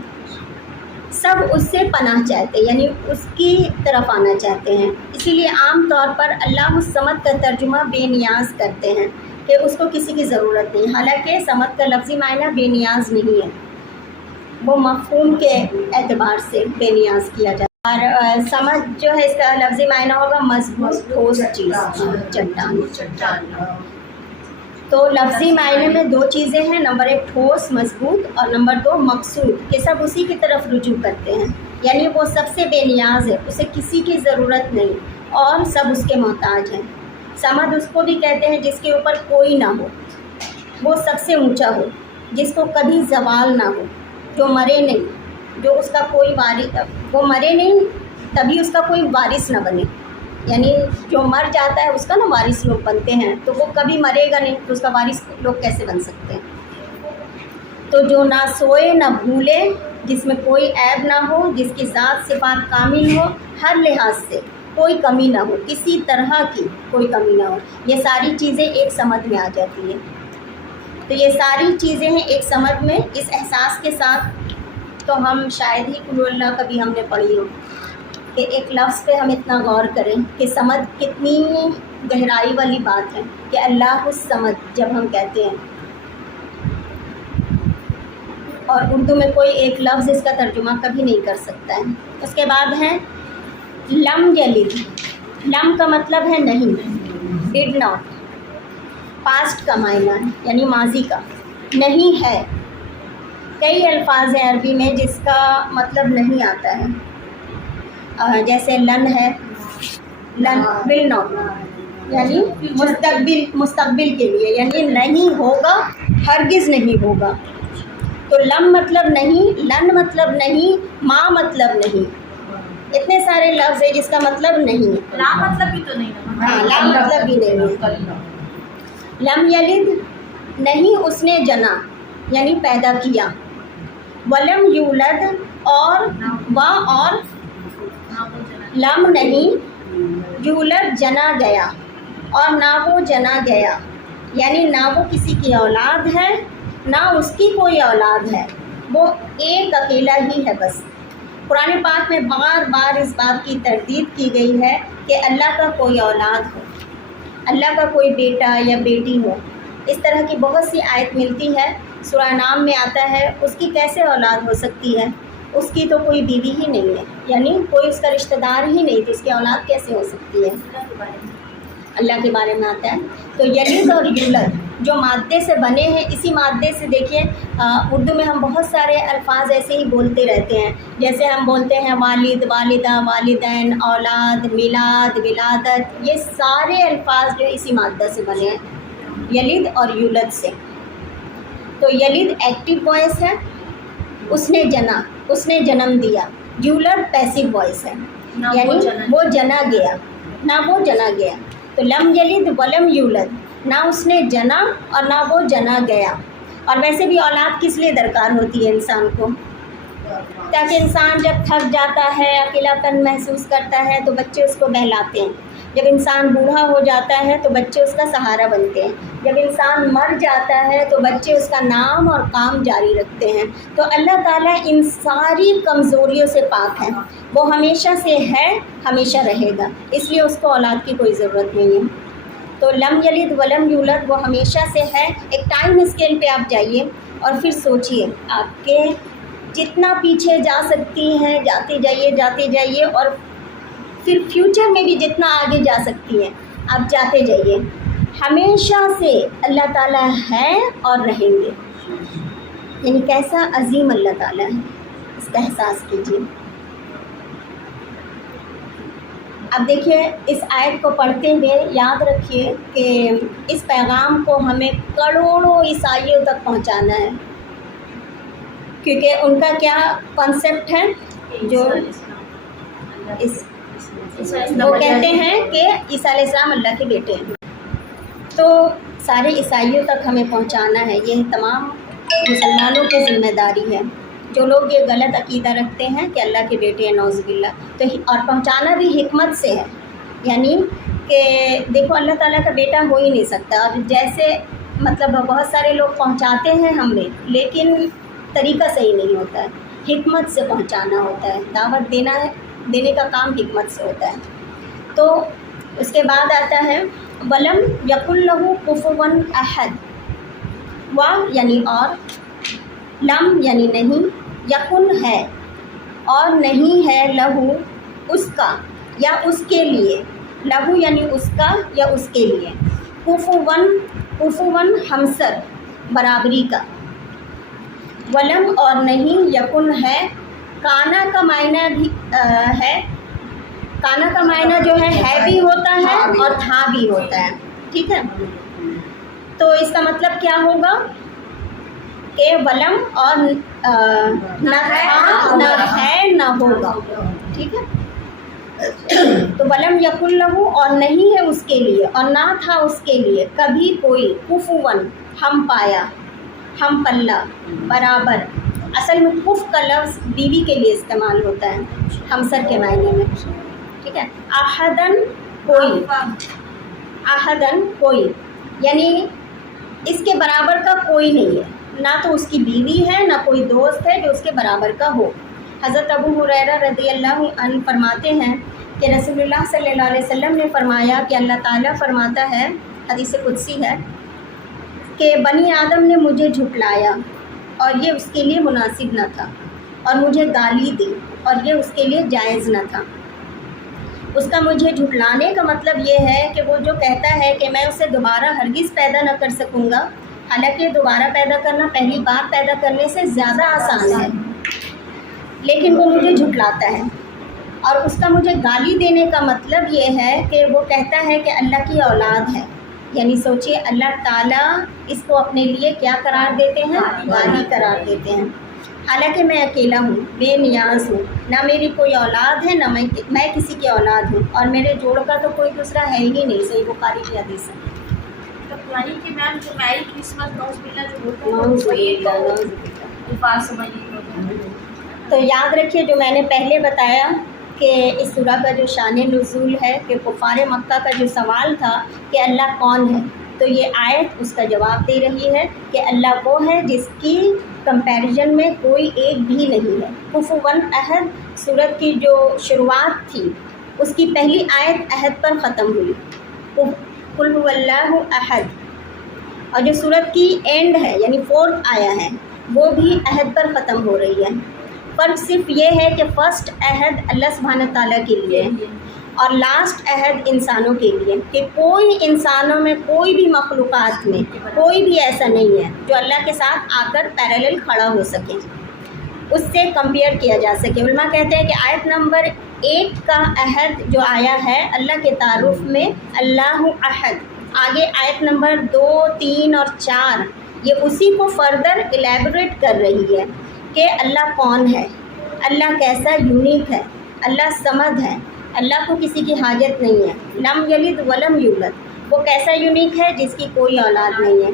سب اس سے پناہ چاہتے ہیں، یعنی اس کی طرف آنا چاہتے ہیں۔ اسی لیے عام طور پر اللہ الصمد کا ترجمہ بے نیاز کرتے ہیں کہ اس کو کسی کی ضرورت نہیں، حالانکہ صمد کا لفظی معنی بے نیاز نہیں ہے، وہ مفہوم کے اعتبار سے بے نیاز کیا جاتا ہے۔ اور صمد جو ہے اس کا لفظی معنی ہوگا مضبوط ٹھوس چیز، چٹان۔ تو لفظی معنی میں دو چیزیں ہیں، نمبر 1 ٹھوس مضبوط، اور نمبر 2 مقصود، کہ سب اسی کی طرف رجوع کرتے ہیں، یعنی وہ سب سے بے نیاز ہے، اسے کسی کی ضرورت نہیں اور سب اس کے محتاج ہیں۔ صمد اس کو بھی کہتے ہیں جس کے اوپر کوئی نہ ہو، وہ سب سے اونچا ہو، جس کو کبھی زوال نہ ہو، جو مرے نہیں، جو اس کا کوئی وارث، وہ مرے نہیں تبھی اس کا کوئی وارث نہ بنے، یعنی جو مر جاتا ہے اس کا نا وارث لوگ بنتے ہیں، تو وہ کبھی مرے گا نہیں تو اس کا وارث لوگ کیسے بن سکتے ہیں۔ تو جو نہ سوئے نہ بھولے، جس میں کوئی عیب نہ ہو، جس کی ذات صفات کامل ہو، ہر لحاظ سے کوئی کمی نہ ہو، کسی طرح کی کوئی کمی نہ ہو، یہ ساری چیزیں ایک صمد میں آ جاتی ہیں۔ تو یہ ساری چیزیں ہیں ایک صمد میں، اس احساس کے ساتھ تو ہم شاید ہی قل اللہ کبھی ہم نے پڑھی ہو کہ ایک لفظ پہ ہم اتنا غور کریں کہ صمد کتنی گہرائی والی بات ہے، کہ اللہ الصمد جب ہم کہتے ہیں، اور اردو میں کوئی ایک لفظ اس کا ترجمہ کبھی نہیں کر سکتا ہے۔ اس کے بعد ہے لم یلد، لم کا مطلب ہے نہیں، ڈڈ ناٹ، پاسٹ کا معنی ہے یعنی ماضی کا، نہیں ہے۔ کئی الفاظ ہیں عربی میں جس کا مطلب نہیں آتا ہے، جیسے لن ہے، لن ول ناٹ، یعنی مستقبل کے لیے، یعنی نہیں ہوگا، ہرگز نہیں ہوگا۔ تو لم مطلب نہیں، لن مطلب نہیں، ما مطلب نہیں، اتنے سارے لفظ ہیں جس کا مطلب نہیں ہے۔ لا مطلب بھی تو نہیں ہے۔ ہاں، لم مطلب بھی نہیں ہے۔ لم یلد نہیں اس نے جنا یعنی پیدا کیا، ولم یولد اور لم نہیں، یولد جنا گیا اور نہ وہ جنا گیا، یعنی نہ وہ کسی کی اولاد ہے نہ اس کی کوئی اولاد ہے، وہ ایک اکیلا ہی ہے بس۔ قرآن پاک میں بار بار اس بات کی تردید کی گئی ہے کہ اللہ کا کوئی اولاد ہو، اللہ کا کوئی بیٹا یا بیٹی ہو۔ اس طرح کی بہت سی آیت ملتی ہے، سورہ نام میں آتا ہے اس کی کیسے اولاد ہو سکتی ہے، اس کی تو کوئی بیوی ہی نہیں ہے، یعنی کوئی اس کا رشتہ دار ہی نہیں، تو اس کی اولاد کیسے ہو سکتی ہے؟ اللہ کے بارے میں آتا ہے۔ تو یلد اور یولد جو مادے سے بنے ہیں، اسی مادے سے دیکھیے اردو میں ہم بہت سارے الفاظ ایسے ہی بولتے رہتے ہیں، جیسے ہم بولتے ہیں والد، والدہ، والدین، اولاد، میلاد، ولادت، یہ سارے الفاظ جو اسی مادہ سے بنے ہیں، یلد اور یولد سے۔ تو یلد ایکٹیو وائس ہے، اس نے جنا، اس نے جنم دیا۔ یولد پیسیو وائس ہے، یعنی وہ جنا گیا، نہ وہ جنا گیا۔ تو لم یلد ولم یولد، نہ اس نے جنا اور نہ وہ جنا گیا۔ اور ویسے بھی اولاد کس لیے درکار ہوتی ہے انسان کو؟ تاکہ انسان جب تھک جاتا ہے، اکیلا پن محسوس کرتا ہے تو بچے اس کو بہلاتے ہیں۔ جب انسان بوڑھا ہو جاتا ہے تو بچے اس کا سہارا بنتے ہیں۔ جب انسان مر جاتا ہے تو بچے اس کا نام اور کام جاری رکھتے ہیں۔ تو اللہ تعالیٰ ان ساری کمزوریوں سے پاک ہے، وہ ہمیشہ سے ہے، ہمیشہ رہے گا، اس لیے اس کو اولاد کی کوئی ضرورت نہیں ہے۔ تو لم یلد ولم یولد وہ ہمیشہ سے ہے۔ ایک ٹائم اسکیل پہ آپ جائیے اور پھر سوچئے آپ کے جتنا پیچھے جا سکتی ہیں جاتے جائیے اور پھر فیوچر میں بھی جتنا آگے جا سکتی ہیں آپ جاتے جائیے۔ ہمیشہ سے اللہ تعالیٰ ہے اور رہیں گے، یعنی کیسا عظیم اللہ تعالیٰ ہے، اس کا احساس کیجیے۔ اب دیکھیے اس آیت کو پڑھتے ہوئے یاد رکھیے کہ اس پیغام کو ہمیں کروڑوں عیسائیوں تک پہنچانا ہے، کیونکہ ان کا کیا کانسیپٹ ہے، جو وہ کہتے ہیں کہ عیسیٰ علیہ السلام اللہ کے بیٹے ہیں، تو سارے عیسائیوں تک ہمیں پہنچانا ہے۔ یہ تمام مسلمانوں کی ذمہ داری ہے، جو لوگ یہ غلط عقیدہ رکھتے ہیں کہ اللہ کے بیٹے ہیں، نعوذ باللہ، تو اور پہنچانا بھی حکمت سے ہے، یعنی کہ دیکھو اللہ تعالیٰ کا بیٹا ہو ہی نہیں سکتا، اور جیسے مطلب بہت سارے لوگ پہنچاتے ہیں ہمیں، لیکن طریقہ صحیح نہیں ہوتا ہے، حکمت سے پہنچانا ہوتا ہے، دعوت دینے کا کام حکمت سے ہوتا ہے۔ تو اس کے بعد آتا ہے ولم یکن لہ کفوا احد، وا یعنی اور، لم یعنی نہیں، یکن ہے اور نہیں ہے، لہو اس کا یا اس کے لیے، لہو یعنی اس کا یا اس کے لیے، کفوا ہمسر برابری کا، ولم اور نہیں، یکن ہے، کانا کا معنی بھی ہے، کانا کا معنی جو ہے بھی ہوتا ہے اور تھا بھی ہوتا ہے، ٹھیک ہے۔ تو اس کا مطلب کیا ہوگا کہ ولم اور نہ تھا، نہ ہے، نہ ہوگا، ٹھیک ہے۔ تو ولم یکن لہو اور نہیں ہے اس کے لیے اور نہ تھا اس کے لیے کبھی کوئی، کفوا ہم پایا، ہم پلہ، برابر۔ اصل میں کف کا لفظ بیوی کے لیے استعمال ہوتا ہے، ہمسر کے معنی میں، ٹھیک ہے۔ احدن کوئی، احدن کوئی، یعنی اس کے برابر کا کوئی نہیں ہے، نہ تو اس کی بیوی ہے نہ کوئی دوست ہے جو اس کے برابر کا ہو۔ حضرت ابو ہریرہ رضی اللہ عنہ فرماتے ہیں کہ رسول اللہ صلی اللہ علیہ وسلم نے فرمایا کہ اللہ تعالیٰ فرماتا ہے، حدیث قدسی ہے، کہ بنی آدم نے مجھے جھٹلایا اور یہ اس کے لیے مناسب نہ تھا، اور مجھے گالی دی اور یہ اس کے لیے جائز نہ تھا۔ اس کا مجھے جھٹلانے کا مطلب یہ ہے کہ وہ جو کہتا ہے کہ میں اسے دوبارہ ہرگز پیدا نہ کر سکوں گا، حالانکہ دوبارہ پیدا کرنا پہلی بار پیدا کرنے سے زیادہ آسان ہے، لیکن وہ مجھے جھٹلاتا ہے۔ اور اس کا مجھے گالی دینے کا مطلب یہ ہے کہ وہ کہتا ہے کہ اللہ کی اولاد ہے، یعنی سوچئے اللہ تعالیٰ اس کو اپنے لیے کیا قرار دیتے ہیں؟ گالی قرار دیتے ہیں، حالانکہ میں اکیلا ہوں، بے نیاز ہوں، نہ میری کوئی اولاد ہے، نہ میں کسی کی اولاد ہوں، اور میرے جوڑ کا تو کوئی دوسرا ہے ہی نہیں، صحیح بخاری کی حدیث ہے۔ یعنی کہ میم جو میری کرسمس نوز ملنا جو ہوتا ہے الفاظ سمجھیے۔ تو یاد رکھیے جو میں نے پہلے بتایا کہ اس سورہ کا جو شان نزول ہے، کہ کفار مکہ کا جو سوال تھا کہ اللہ کون ہے، تو یہ آیت اس کا جواب دے رہی ہے کہ اللہ وہ ہے جس کی کمپیریزن میں کوئی ایک بھی نہیں ہے۔ کفواً احد سورت کی جو شروعات تھی اس کی پہلی آیت احد پر ختم ہوئی، قل هو اللہ احد، اور جو سورت کی اینڈ ہے یعنی 4th آیا ہے وہ بھی عہد پر ختم ہو رہی ہے۔ فرق صرف یہ ہے کہ فرسٹ عہد اللہ سبحانہ تعالیٰ کے لیے اور لاسٹ عہد انسانوں کے لیے، کہ کوئی انسانوں میں کوئی بھی مخلوقات میں کوئی بھی ایسا نہیں ہے جو اللہ کے ساتھ آ کر پیرالل کھڑا ہو سکے، اس سے کمپیئر کیا جا سکے۔ علماء کہتے ہیں کہ آیت نمبر 8 کا عہد جو آیا ہے اللہ کے تعارف میں اللہ احد، آگے آیت نمبر 2، 3 اور 4 یہ اسی کو فردر الیبوریٹ کر رہی ہے کہ اللہ کون ہے، اللہ کیسا یونیک ہے، اللہ صمد ہے، اللہ کو کسی کی حاجت نہیں ہے، لم یلد ولم یولد، وہ کیسا یونیک ہے جس کی کوئی اولاد نہیں ہے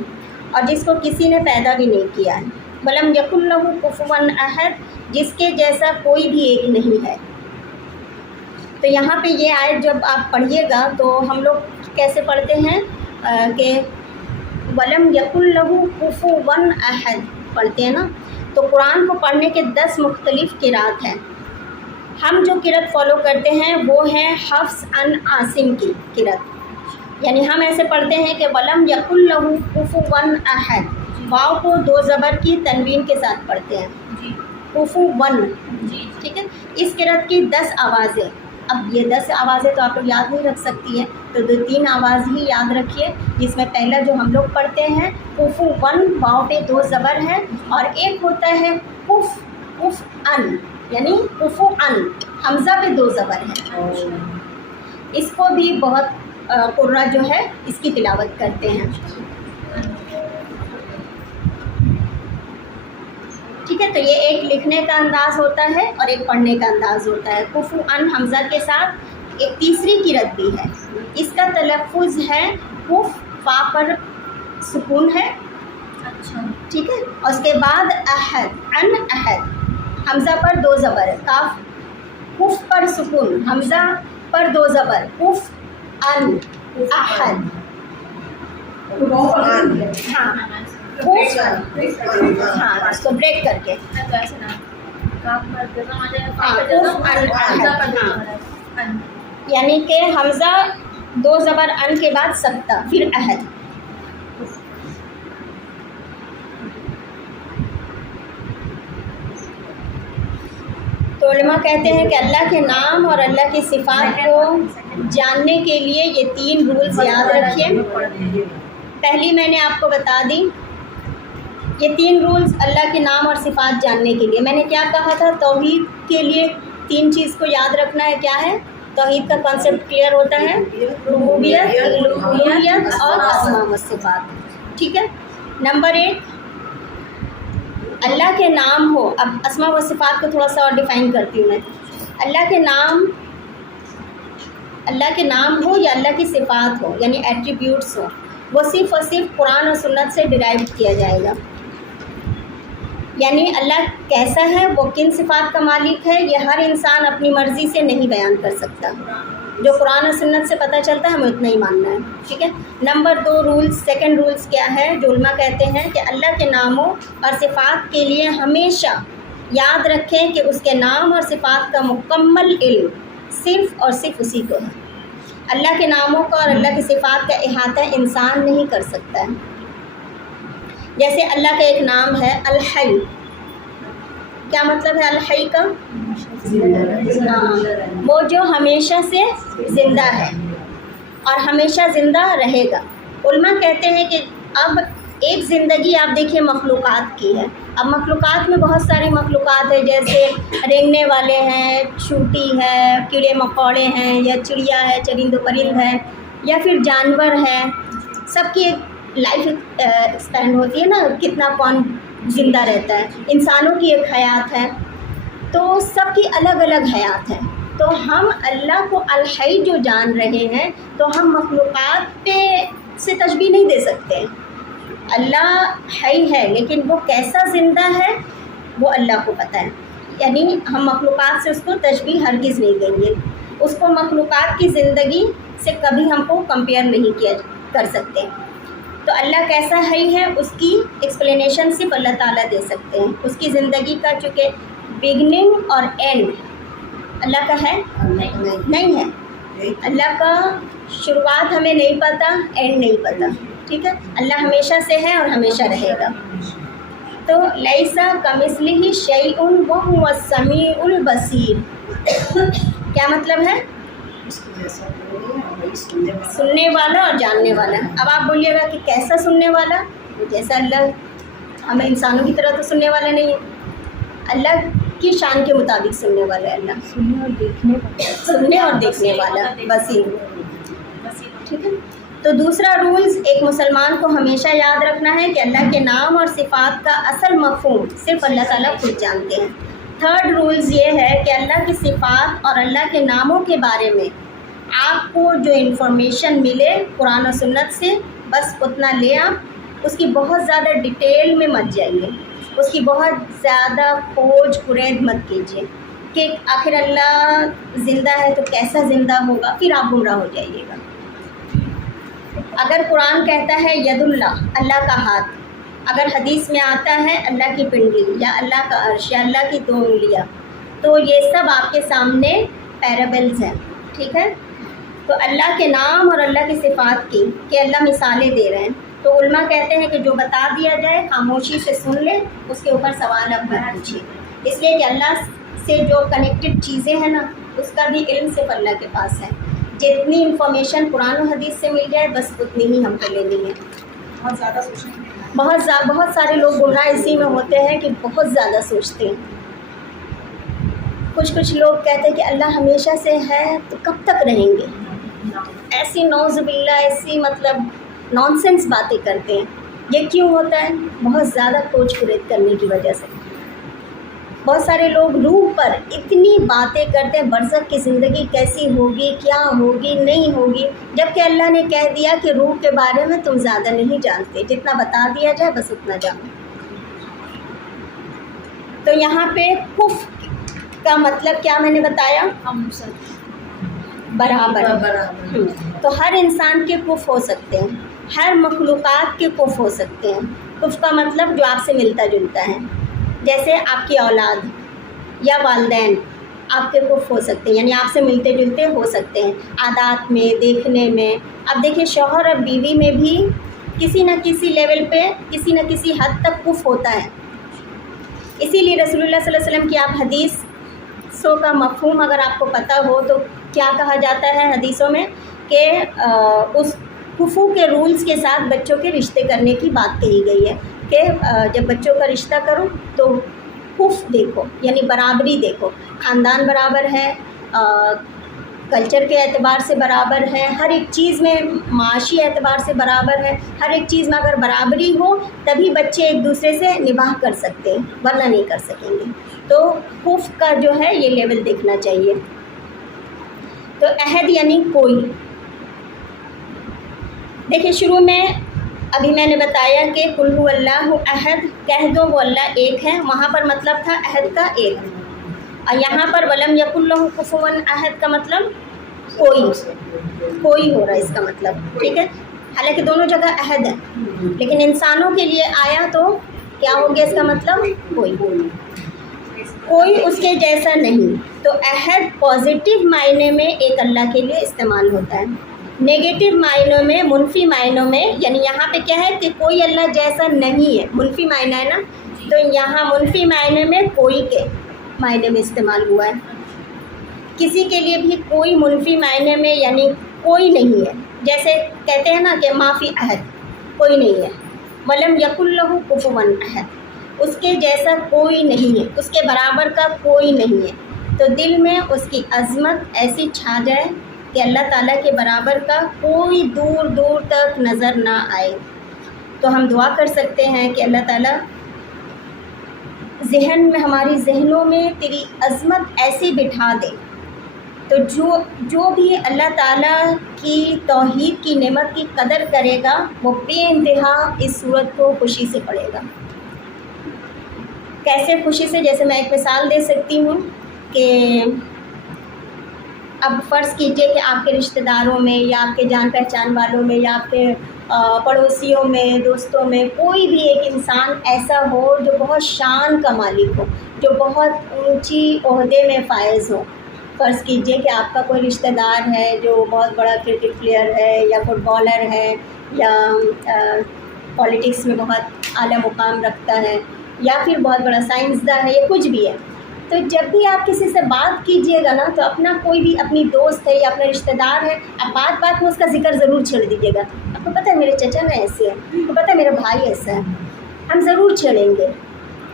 اور جس کو کسی نے پیدا بھی نہیں کیا ہے، ولم یکن لہ کفوا احد، جس کے جیسا کوئی بھی ایک نہیں ہے۔ تو یہاں پہ یہ آیت جب آپ پڑھیے گا تو ہم لوگ کیسے پڑھتے ہیں کہ ولم یکن لہ کفوا احد پڑھتے ہیں نا، تو قرآن کو پڑھنے کے 10 مختلف قرات ہیں۔ ہم جو قرات فالو کرتے ہیں وہ ہے حفص عن عاصم کی قرات، یعنی ہم ایسے پڑھتے ہیں کہ ولم یکن لہ کفوا احد، واو کو 2 زبر کی تنوین کے ساتھ پڑھتے ہیں، کفوا، ٹھیک ہے۔ اس قرات کی 10 آوازیں، اب یہ 10 آوازیں تو آپ لوگ یاد نہیں رکھ سکتی ہیں، تو 2-3 آواز ہی یاد رکھیے، جس میں پہلا جو ہم لوگ پڑھتے ہیں کفوا، واو پہ 2 زبر ہے، اور ایک ہوتا ہے کف ان، یعنی کفوا ان، حمزہ پہ 2 زبر ہے۔ اس کو بھی بہت قرہ جو ہے اس کی تلاوت کرتے ہیں، ٹھیک ہے۔ تو یہ ایک لکھنے کا انداز ہوتا ہے اور ایک پڑھنے کا انداز ہوتا ہے۔ کفوا ان حمزہ کے ساتھ ایک تیسری قرات بھی ہے، اس کا تلفظ ہے کف، فا پر سکون ہے، ٹھیک ہے، اور اس کے بعد احد، ان احد، حمزہ پر 2 زبر ہے، کاف، کف پر سکون، حمزہ پر 2 زبر، کف ان احد، ہاں ہاں اس کو بریک کر کے، یعنی کہ حمزہ 2 زبر ان کے بعد سکتہ، پھر احد۔ تو علماء کہتے ہیں کہ اللہ کے نام اور اللہ کی صفات کو جاننے کے لیے یہ 3 رولز یاد رکھیے۔ پہلی میں نے آپ کو بتا دی، یہ 3 رولز اللہ کے نام اور صفات جاننے کے لیے۔ میں نے کیا کہا تھا؟ توحید کے لیے 3 چیز کو یاد رکھنا ہے، کیا ہے؟ توحید کا کانسیپٹ کلیئر ہوتا ہے، ربوبیت، الوہیت اور اسماء و صفات، ٹھیک ہے۔ نمبر 1 اللہ کے نام ہو، اب اسماء و صفات کو تھوڑا سا اور ڈیفائن کرتی ہوں میں۔ اللہ کے نام ہو یا اللہ کی صفات ہو، یعنی ایٹریبیوٹس ہو، وہ صرف اور صرف قرآن اور سنت سے ڈرائیو کیا جائے گا، یعنی اللہ کیسا ہے، وہ کن صفات کا مالک ہے، یہ ہر انسان اپنی مرضی سے نہیں بیان کر سکتا، جو قرآن اور سنت سے پتہ چلتا ہے ہمیں اتنا ہی ماننا ہے، ٹھیک ہے۔ نمبر 2 رولز، سیکنڈ رولز کیا ہے؟ جو علماء کہتے ہیں کہ اللہ کے ناموں اور صفات کے لیے ہمیشہ یاد رکھیں کہ اس کے نام اور صفات کا مکمل علم صرف اور صرف اسی کو ہے۔ اللہ کے ناموں کا اور اللہ کی صفات کا احاطہ انسان نہیں کر سکتا ہے۔ جیسے اللہ کا ایک نام ہے الحی، کیا مطلب ہے الحی کا؟ وہ جو ہمیشہ سے زندہ ہے اور ہمیشہ زندہ رہے گا۔ علماء کہتے ہیں کہ اب ایک زندگی آپ دیکھیے مخلوقات کی ہے. اب مخلوقات میں بہت ساری مخلوقات ہیں، جیسے رینگنے والے ہیں، چونٹی ہے، کیڑے مکوڑے ہیں، یا چڑیا ہے، چرند و پرند ہے، یا پھر جانور ہے. سب کی ایک لائف ایکسپینڈ ہوتی ہے نا، کتنا کون زندہ رہتا ہے. انسانوں کی ایک حیات ہے، تو سب کی الگ الگ حیات ہے. تو ہم اللہ کو الحی جو جان رہے ہیں، تو ہم مخلوقات پہ سے تشبیہ نہیں دے سکتے. اللہ حی ہے، لیکن وہ کیسا زندہ ہے وہ اللہ کو پتہ ہے. یعنی ہم مخلوقات سے اس کو تشبیہ ہرگز نہیں دیں گے. اس کو مخلوقات کی زندگی سے کبھی ہم کو کمپیئر نہیں کیا کر سکتے. تو اللہ کیسا حی ہے اس کی ایکسپلینیشن صرف اللہ تعالیٰ دے سکتے ہیں. اس کی زندگی کا چونکہ بگننگ اور اینڈ اللہ کا ہے نہیں ہے. اللہ کا شروعات ہمیں نہیں پتہ، اینڈ نہیں پتہ. ٹھیک ہے، اللہ ہمیشہ سے ہے اور ہمیشہ رہے گا. تو لیسا کمثلہ شیء وہو السمیع البصیر. کیا مطلب ہے؟ سننے والا اور جاننے والا. اب آپ بولیے گا کہ کیسا سننے والا؟ جیسا اللہ، ہمیں انسانوں کی طرح تو سننے والا نہیں ہے. اللہ کی شان کے مطابق سننے والا ہے. اللہ سننے اور دیکھنے والا، بصیر. ٹھیک ہے. تو دوسرا رولز ایک مسلمان کو ہمیشہ یاد رکھنا ہے کہ اللہ کے نام اور صفات کا اصل مفہوم صرف اللہ تعالیٰ خود جانتے ہیں. تھرڈ رولز یہ ہے کہ اللہ کی صفات اور اللہ کے ناموں کے بارے میں آپ کو جو انفارمیشن ملے قرآن و سنت سے، بس اتنا لے. آپ اس کی بہت زیادہ ڈیٹیل میں مت جائیے، اس کی بہت زیادہ کھوج کرید مت کیجیے کہ آخر اللہ زندہ ہے تو کیسا زندہ ہوگا، پھر آپ گمراہ ہو جائیے گا. اگر قرآن کہتا ہے ید اللہ، اللہ کا ہاتھ، اگر حدیث میں آتا ہے اللہ کی پنڈلی یا اللہ کا عرش یا اللہ کی 2 انگلیاں، تو یہ سب آپ کے سامنے پیرابلز ہیں. ٹھیک ہے. تو اللہ کے نام اور اللہ کی صفات کی کہ اللہ مثالیں دے رہے ہیں، تو علماء کہتے ہیں کہ جو بتا دیا جائے خاموشی سے سن لیں، اس کے اوپر سوال اب مت پوچھیے. اس لیے کہ اللہ سے جو کنیکٹڈ چیزیں ہیں نا، اس کا بھی علم صرف اللہ کے پاس ہے. جتنی انفارمیشن قرآن و حدیث سے مل جائے بس اتنی ہی ہم کو لینی ہے. بہت سارے لوگ گمراہ اسی میں ہوتے ہیں کہ بہت زیادہ سوچتے ہیں. کچھ لوگ کہتے ہیں کہ اللہ ہمیشہ سے ہے تو کب تک رہیں گے. ایسی نعوذ باللہ، ایسی مطلب نان سینس باتیں کرتے ہیں. یہ کیوں ہوتا ہے؟ بہت زیادہ کھوج کرید کرنے کی وجہ سے. بہت سارے لوگ روح پر اتنی باتیں کرتے ہیں، برزخ کی زندگی کیسی ہوگی، کیا ہوگی، نہیں ہوگی، جبکہ اللہ نے کہہ دیا کہ روح کے بارے میں تم زیادہ نہیں جانتے، جتنا بتا دیا جائے بس اتنا جانو. تو یہاں پہ کفر کا مطلب کیا میں نے بتایا؟ برابر. تو ہر انسان کے کفر ہو سکتے ہیں، ہر مخلوقات کے کفر ہو سکتے ہیں. کفر کا مطلب جو آپ سے ملتا جلتا ہے، جیسے آپ کی اولاد یا والدین آپ کے کفر ہو سکتے ہیں، یعنی آپ سے ملتے جلتے ہو سکتے ہیں عادات میں، دیکھنے میں. اب دیکھیں شوہر اور بیوی میں بھی کسی نہ کسی لیول پہ، کسی نہ کسی حد تک کفر ہوتا ہے. اسی لیے رسول اللہ صلی اللہ علیہ وسلم کی آپ حدیثوں کا مفہوم اگر آپ کو پتہ ہو تو کیا کہا جاتا ہے حدیثوں میں کہ اس کفر کے رولز کے ساتھ بچوں کے رشتے کرنے کی بات کہی گئی ہے کہ جب بچوں کا رشتہ کرو تو کفر دیکھو، یعنی برابری دیکھو. خاندان برابر ہے، کلچر کے اعتبار سے برابر ہے، ہر ایک چیز میں معاشی اعتبار سے برابر ہے. ہر ایک چیز میں اگر برابری ہو تبھی بچے ایک دوسرے سے نباہ کر سکتے ہیں، ورنہ نہیں کر سکیں گے. تو کفر کا جو ہے یہ لیول دیکھنا چاہیے. تو عہد یعنی کوئی. دیکھیے شروع میں ابھی میں نے بتایا کہ قل هو اللہ احد، کہہ دو وہ اللہ ایک ہے. وہاں پر مطلب تھا عہد کا ایک، اور یہاں پر ولم یکن لہ کفوا احد کا مطلب کوئی ہو رہا ہے اس کا مطلب. ٹھیک ہے، حالانکہ دونوں جگہ عہد ہے، لیکن انسانوں کے لیے آیا تو کیا ہو گیا اس کا مطلب کوئی اس کے جیسا نہیں. تو عہد پازیٹیو معنی میں ایک اللہ کے لیے استعمال ہوتا ہے، نیگیٹو معنوں میں، منفی معنوں میں، یعنی یہاں پہ کیا ہے کہ کوئی اللہ جیسا نہیں ہے، منفی معنی ہے نا، تو یہاں منفی معنی میں کوئی کے معنی میں استعمال ہوا ہے. کسی کے لیے بھی کوئی منفی معنی میں یعنی کوئی نہیں ہے. جیسے کہتے ہیں نا کہ معافی عہد، کوئی نہیں ہے، ولم یکن لہ کفوا احد، اس کے جیسا کوئی نہیں ہے، اس کے برابر کا کوئی نہیں ہے، تو دل میں اس کی عظمت ایسی چھا جائے کہ اللہ تعالیٰ کے برابر کا کوئی دور دور تک نظر نہ آئے۔ تو ہم دعا کر سکتے ہیں کہ اللہ تعالیٰ ذہن میں، ہماری ذہنوں میں تیری عظمت ایسی بٹھا دے، تو جو بھی اللہ تعالیٰ کی توحید کی نعمت کی قدر کرے گا وہ بے انتہا اس سورت کو خوشی سے پڑھے گا۔ کیسے خوشی سے؟ جیسے میں ایک مثال دے سکتی ہوں کہ اب فرض کیجئے کہ آپ کے رشتہ داروں میں یا آپ کے جان پہچان والوں میں یا آپ کے پڑوسیوں میں، دوستوں میں کوئی بھی ایک انسان ایسا ہو جو بہت شان کا مالک ہو، جو بہت اونچی عہدے میں فائز ہو۔ فرض کیجئے کہ آپ کا کوئی رشتہ دار ہے جو بہت بڑا کرکٹ پلیئر ہے یا فٹ بالر ہے یا پولیٹکس میں بہت اعلیٰ مقام رکھتا ہے یا پھر بہت بڑا سائنسداں ہے یا کچھ بھی ہے، تو جب بھی آپ کسی سے بات کیجئے گا نا تو اپنا کوئی بھی اپنی دوست ہے یا اپنا رشتہ دار ہے، آپ بات بات میں اس کا ذکر ضرور چھیڑ دیجیے گا۔ آپ کو پتہ ہے میرے چچا نا ایسے ہے، آپ کو پتہ ہے میرا بھائی ایسا ہے، ہم ضرور چھیڑیں گے۔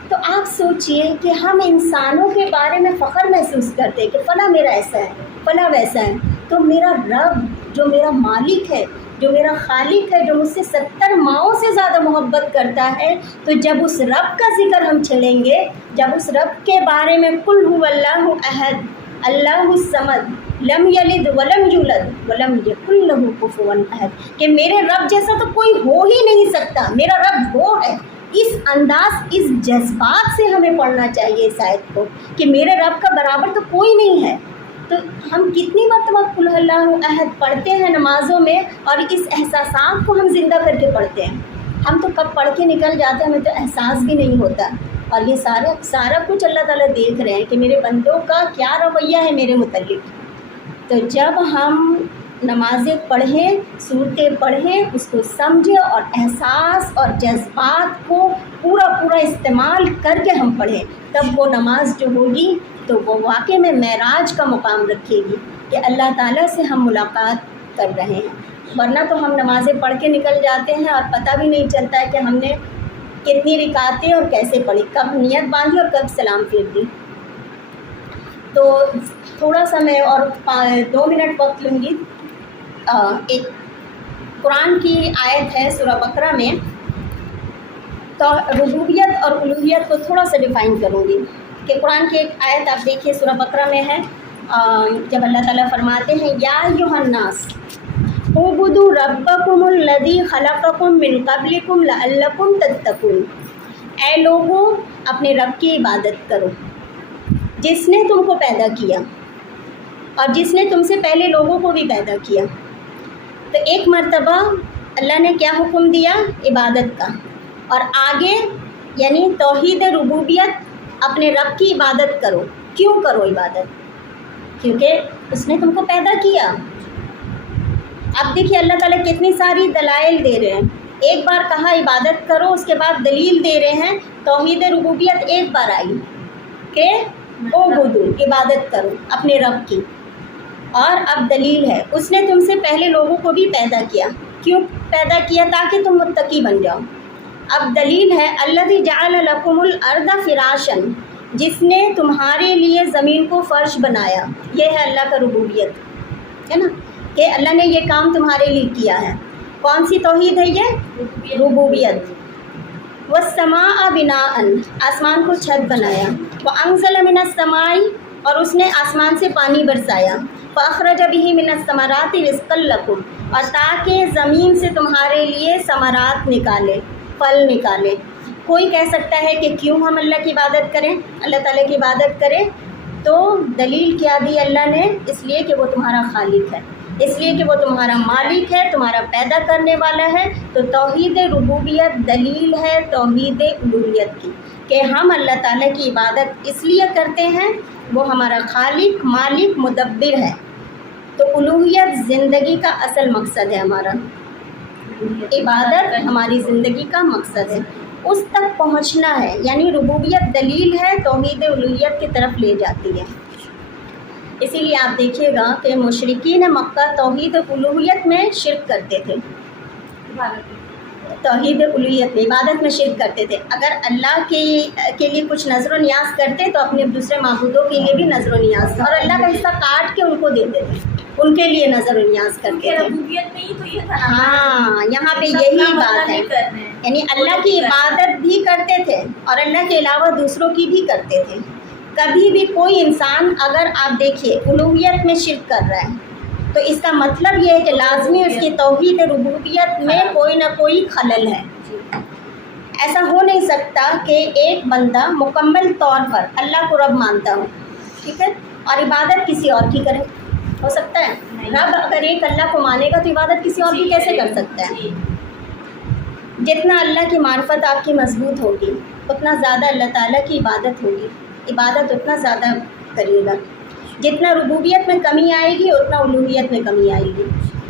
تو آپ سوچئے کہ ہم انسانوں کے بارے میں فخر محسوس کرتے ہیں کہ فلاں میرا ایسا ہے، فلاں ویسا ہے، تو میرا رب جو میرا مالک ہے، جو میرا خالق ہے، جو مجھ سے 70 ماؤں سے زیادہ محبت کرتا ہے، تو جب اس رب کا ذکر ہم چھیڑیں گے، جب اس رب کے بارے میں قل هو اللہ احد اللہ الصمد لم یلد ولم یولد ولم یکن لہ کفوا احد، کہ میرے رب جیسا تو کوئی ہو ہی نہیں سکتا، میرا رب وہ ہے، اس انداز، اس جذبات سے ہمیں پڑھنا چاہیے اس آیت کو کہ میرے رب کا برابر تو کوئی نہیں ہے۔ تو ہم کتنی مرتبہ قل اللہ احد پڑھتے ہیں نمازوں میں، اور اس احساسات کو ہم زندہ کر کے پڑھتے ہیں۔ ہم تو کب پڑھ کے نکل جاتے ہیں، ہمیں تو احساس بھی نہیں ہوتا، اور یہ سارا کچھ اللہ تعالیٰ دیکھ رہے ہیں کہ میرے بندوں کا کیا رویہ ہے میرے متعلق۔ تو جب ہم نمازیں پڑھیں، صورتیں پڑھیں، اس کو سمجھیں اور احساس اور جذبات کو پورا استعمال کر کے ہم پڑھیں، تب وہ نماز جو ہوگی تو وہ واقعی میں معراج کا مقام رکھے گی کہ اللہ تعالیٰ سے ہم ملاقات کر رہے ہیں۔ ورنہ تو ہم نمازیں پڑھ کے نکل جاتے ہیں اور پتہ بھی نہیں چلتا ہے کہ ہم نے کتنی رکعتیں اور کیسے پڑھی، کب نیت باندھی اور کب سلام پھیر دی۔ تو تھوڑا سا میں اور 2 منٹ وقت لوں گی۔ ایک قرآن کی آیت ہے سورہ بقرہ میں، تو ربوبیت اور الوہیت کو تھوڑا سا ڈیفائن کروں گی کہ قرآن کی ایک آیت آپ دیکھیے سورہ بقرہ میں ہے، جب اللہ تعالیٰ فرماتے ہیں یا ایھا الناس اعبدوا ربکم الذی خلقکم من قبلکم لعلکم تتقون، اے لوگوں اپنے رب کی عبادت کرو جس نے تم کو پیدا کیا اور جس نے تم سے پہلے لوگوں کو بھی پیدا کیا۔ تو ایک مرتبہ اللہ نے کیا حکم دیا؟ عبادت کا، اور آگے یعنی توحید ربوبیت، اپنے رب کی عبادت کرو۔ کیوں کرو عبادت؟ کیونکہ اس نے تم کو پیدا کیا۔ اب دیکھیے اللہ تعالیٰ کتنی ساری دلائل دے رہے ہیں، ایک بار کہا عبادت کرو، اس کے بعد دلیل دے رہے ہیں۔ توحید ربوبیت ایک بار آئی کہ اعبدوا، عبادت کرو اپنے رب کی، اور اب دلیل ہے اس نے تم سے پہلے لوگوں کو بھی پیدا کیا۔ کیوں پیدا کیا؟ تاکہ تم متقی بن جاؤ۔ اب دلیل ہے الذی جعل لکم الارض فراشا، جس نے تمہارے لیے زمین کو فرش بنایا۔ یہ ہے اللہ کا ربوبیت، ہے نا، کہ اللہ نے یہ کام تمہارے لیے کیا ہے۔ کون سی توحید ہے یہ؟ ربوبیت۔ والسماء بناء، آسمان کو چھت بنایا۔ وانزل من السماء، اور اس نے آسمان سے پانی برسایا۔ فاخرج به من الثمرات رزقا لکم، اور تاکہ زمین سے تمہارے لیے ثمرات نکالے، پھل نکالے۔ کوئی کہہ سکتا ہے کہ کیوں ہم اللہ کی عبادت کریں، اللہ تعالیٰ کی عبادت کریں؟ تو دلیل کیا دی اللہ نے؟ اس لیے کہ وہ تمہارا خالق ہے، اس لیے کہ وہ تمہارا مالک ہے، تمہارا پیدا کرنے والا ہے۔ تو توحید ربوبیت دلیل ہے توحید الوہیت کی، کہ ہم اللہ تعالیٰ کی عبادت اس لیے کرتے ہیں، وہ ہمارا خالق، مالک، مدبر ہے۔ تو الوہیت زندگی کا اصل مقصد ہے، ہمارا عبادت ہماری زندگی کا مقصد ہے، اس تک پہنچنا ہے۔ یعنی ربوبیت دلیل ہے، توحید الوہیت کی طرف لے جاتی ہے۔ اسی لیے آپ دیکھیے گا کہ مشرکین مکہ توحید الوہیت میں شرک کرتے تھے، توحید الوہیت میں عبادت میں شرک کرتے تھے. اگر اللہ کے لیے کچھ نظر و نیاز کرتے تو اپنے دوسرے معبودوں کے لیے بھی نظر و نیاز، اور اللہ کا حصہ کاٹ کے ان کو دیتے تھے، ان کے لیے نظر و نیاز کرتے تھے. ربوبیت میں ہی تو یہ تھا نا. ہاں یہاں پہ یہی بات ہے، یعنی اللہ کی عبادت بھی کرتے تھے اور اللہ کے علاوہ دوسروں کی بھی کرتے تھے. کبھی بھی کوئی انسان اگر آپ دیکھیے الوہیت میں شرک کر رہا ہے تو اس کا مطلب یہ ہے کہ لازمی اس کی توحید ربوبیت میں کوئی نہ کوئی خلل ہے. ایسا ہو نہیں سکتا کہ ایک بندہ مکمل طور پر اللہ کو رب مانتا ہو، ٹھیک ہے، اور عبادت کسی اور کی کرے. ہو سکتا ہے؟ رب اگر ایک اللہ کو مانے گا تو عبادت کسی اور کی کیسے کر سکتا ہے؟ جتنا اللہ کی معرفت آپ کی مضبوط ہوگی اتنا زیادہ اللہ تعالیٰ کی عبادت ہوگی، عبادت اتنا زیادہ کریے گا. جتنا ربوبیت میں کمی آئے گی اتنا الوہیت میں کمی آئے گی.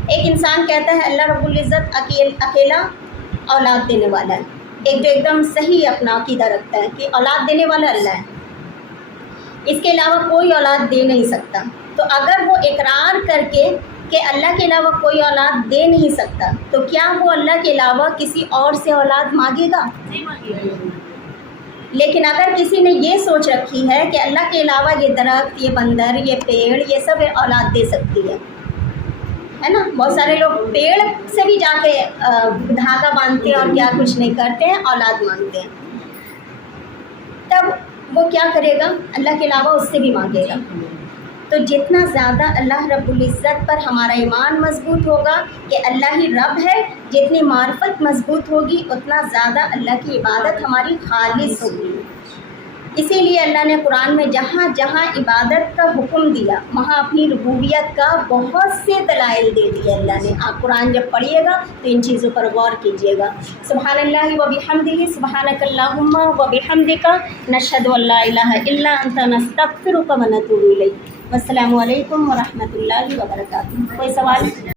ایک انسان کہتا ہے اللہ رب العزت اکیلا اولاد دینے والا ہے، ایک جو ایک دم صحیح اپنا عقیدہ رکھتا ہے کہ اولاد دینے والا اللہ ہے، اس کے علاوہ کوئی اولاد دے نہیں سکتا. تو اگر وہ اقرار کر کے کہ اللہ کے علاوہ کوئی اولاد دے نہیں سکتا تو کیا وہ اللہ کے علاوہ کسی اور سے اولاد مانگے گا؟ نہیں مانگے گا. لیکن اگر کسی نے یہ سوچ رکھی ہے کہ اللہ کے علاوہ یہ درخت، یہ بندر، یہ پیڑ، یہ سب اولاد دے سکتی ہے نا. بہت سارے لوگ پیڑ سے بھی جا کے دھاگا باندھتے ہیں اور کیا کچھ نہیں کرتے ہیں، اولاد مانگتے ہیں. تب وہ کیا کرے گا؟ اللہ کے علاوہ اس سے بھی مانگے گا. تو جتنا زیادہ اللہ رب العزت پر ہمارا ایمان مضبوط ہوگا کہ اللہ ہی رب ہے، جتنی معرفت مضبوط ہوگی اتنا زیادہ اللہ کی عبادت ہماری خالص ہوگی. اسی لیے اللہ نے قرآن میں جہاں جہاں عبادت کا حکم دیا وہاں اپنی ربوبیت کا بہت سے دلائل دے دیے اللہ نے. آپ قرآن جب پڑھیے گا تو ان چیزوں پر غور کیجیے گا. سبحان اللہ و بحمدہ، سبحانک اللہم و بحمدک، نشہد ان لا الہ الا انت، نستغفرک و نتوب الیک. السلام علیکم ورحمۃ اللہ وبرکاتہ. کوئی سوال؟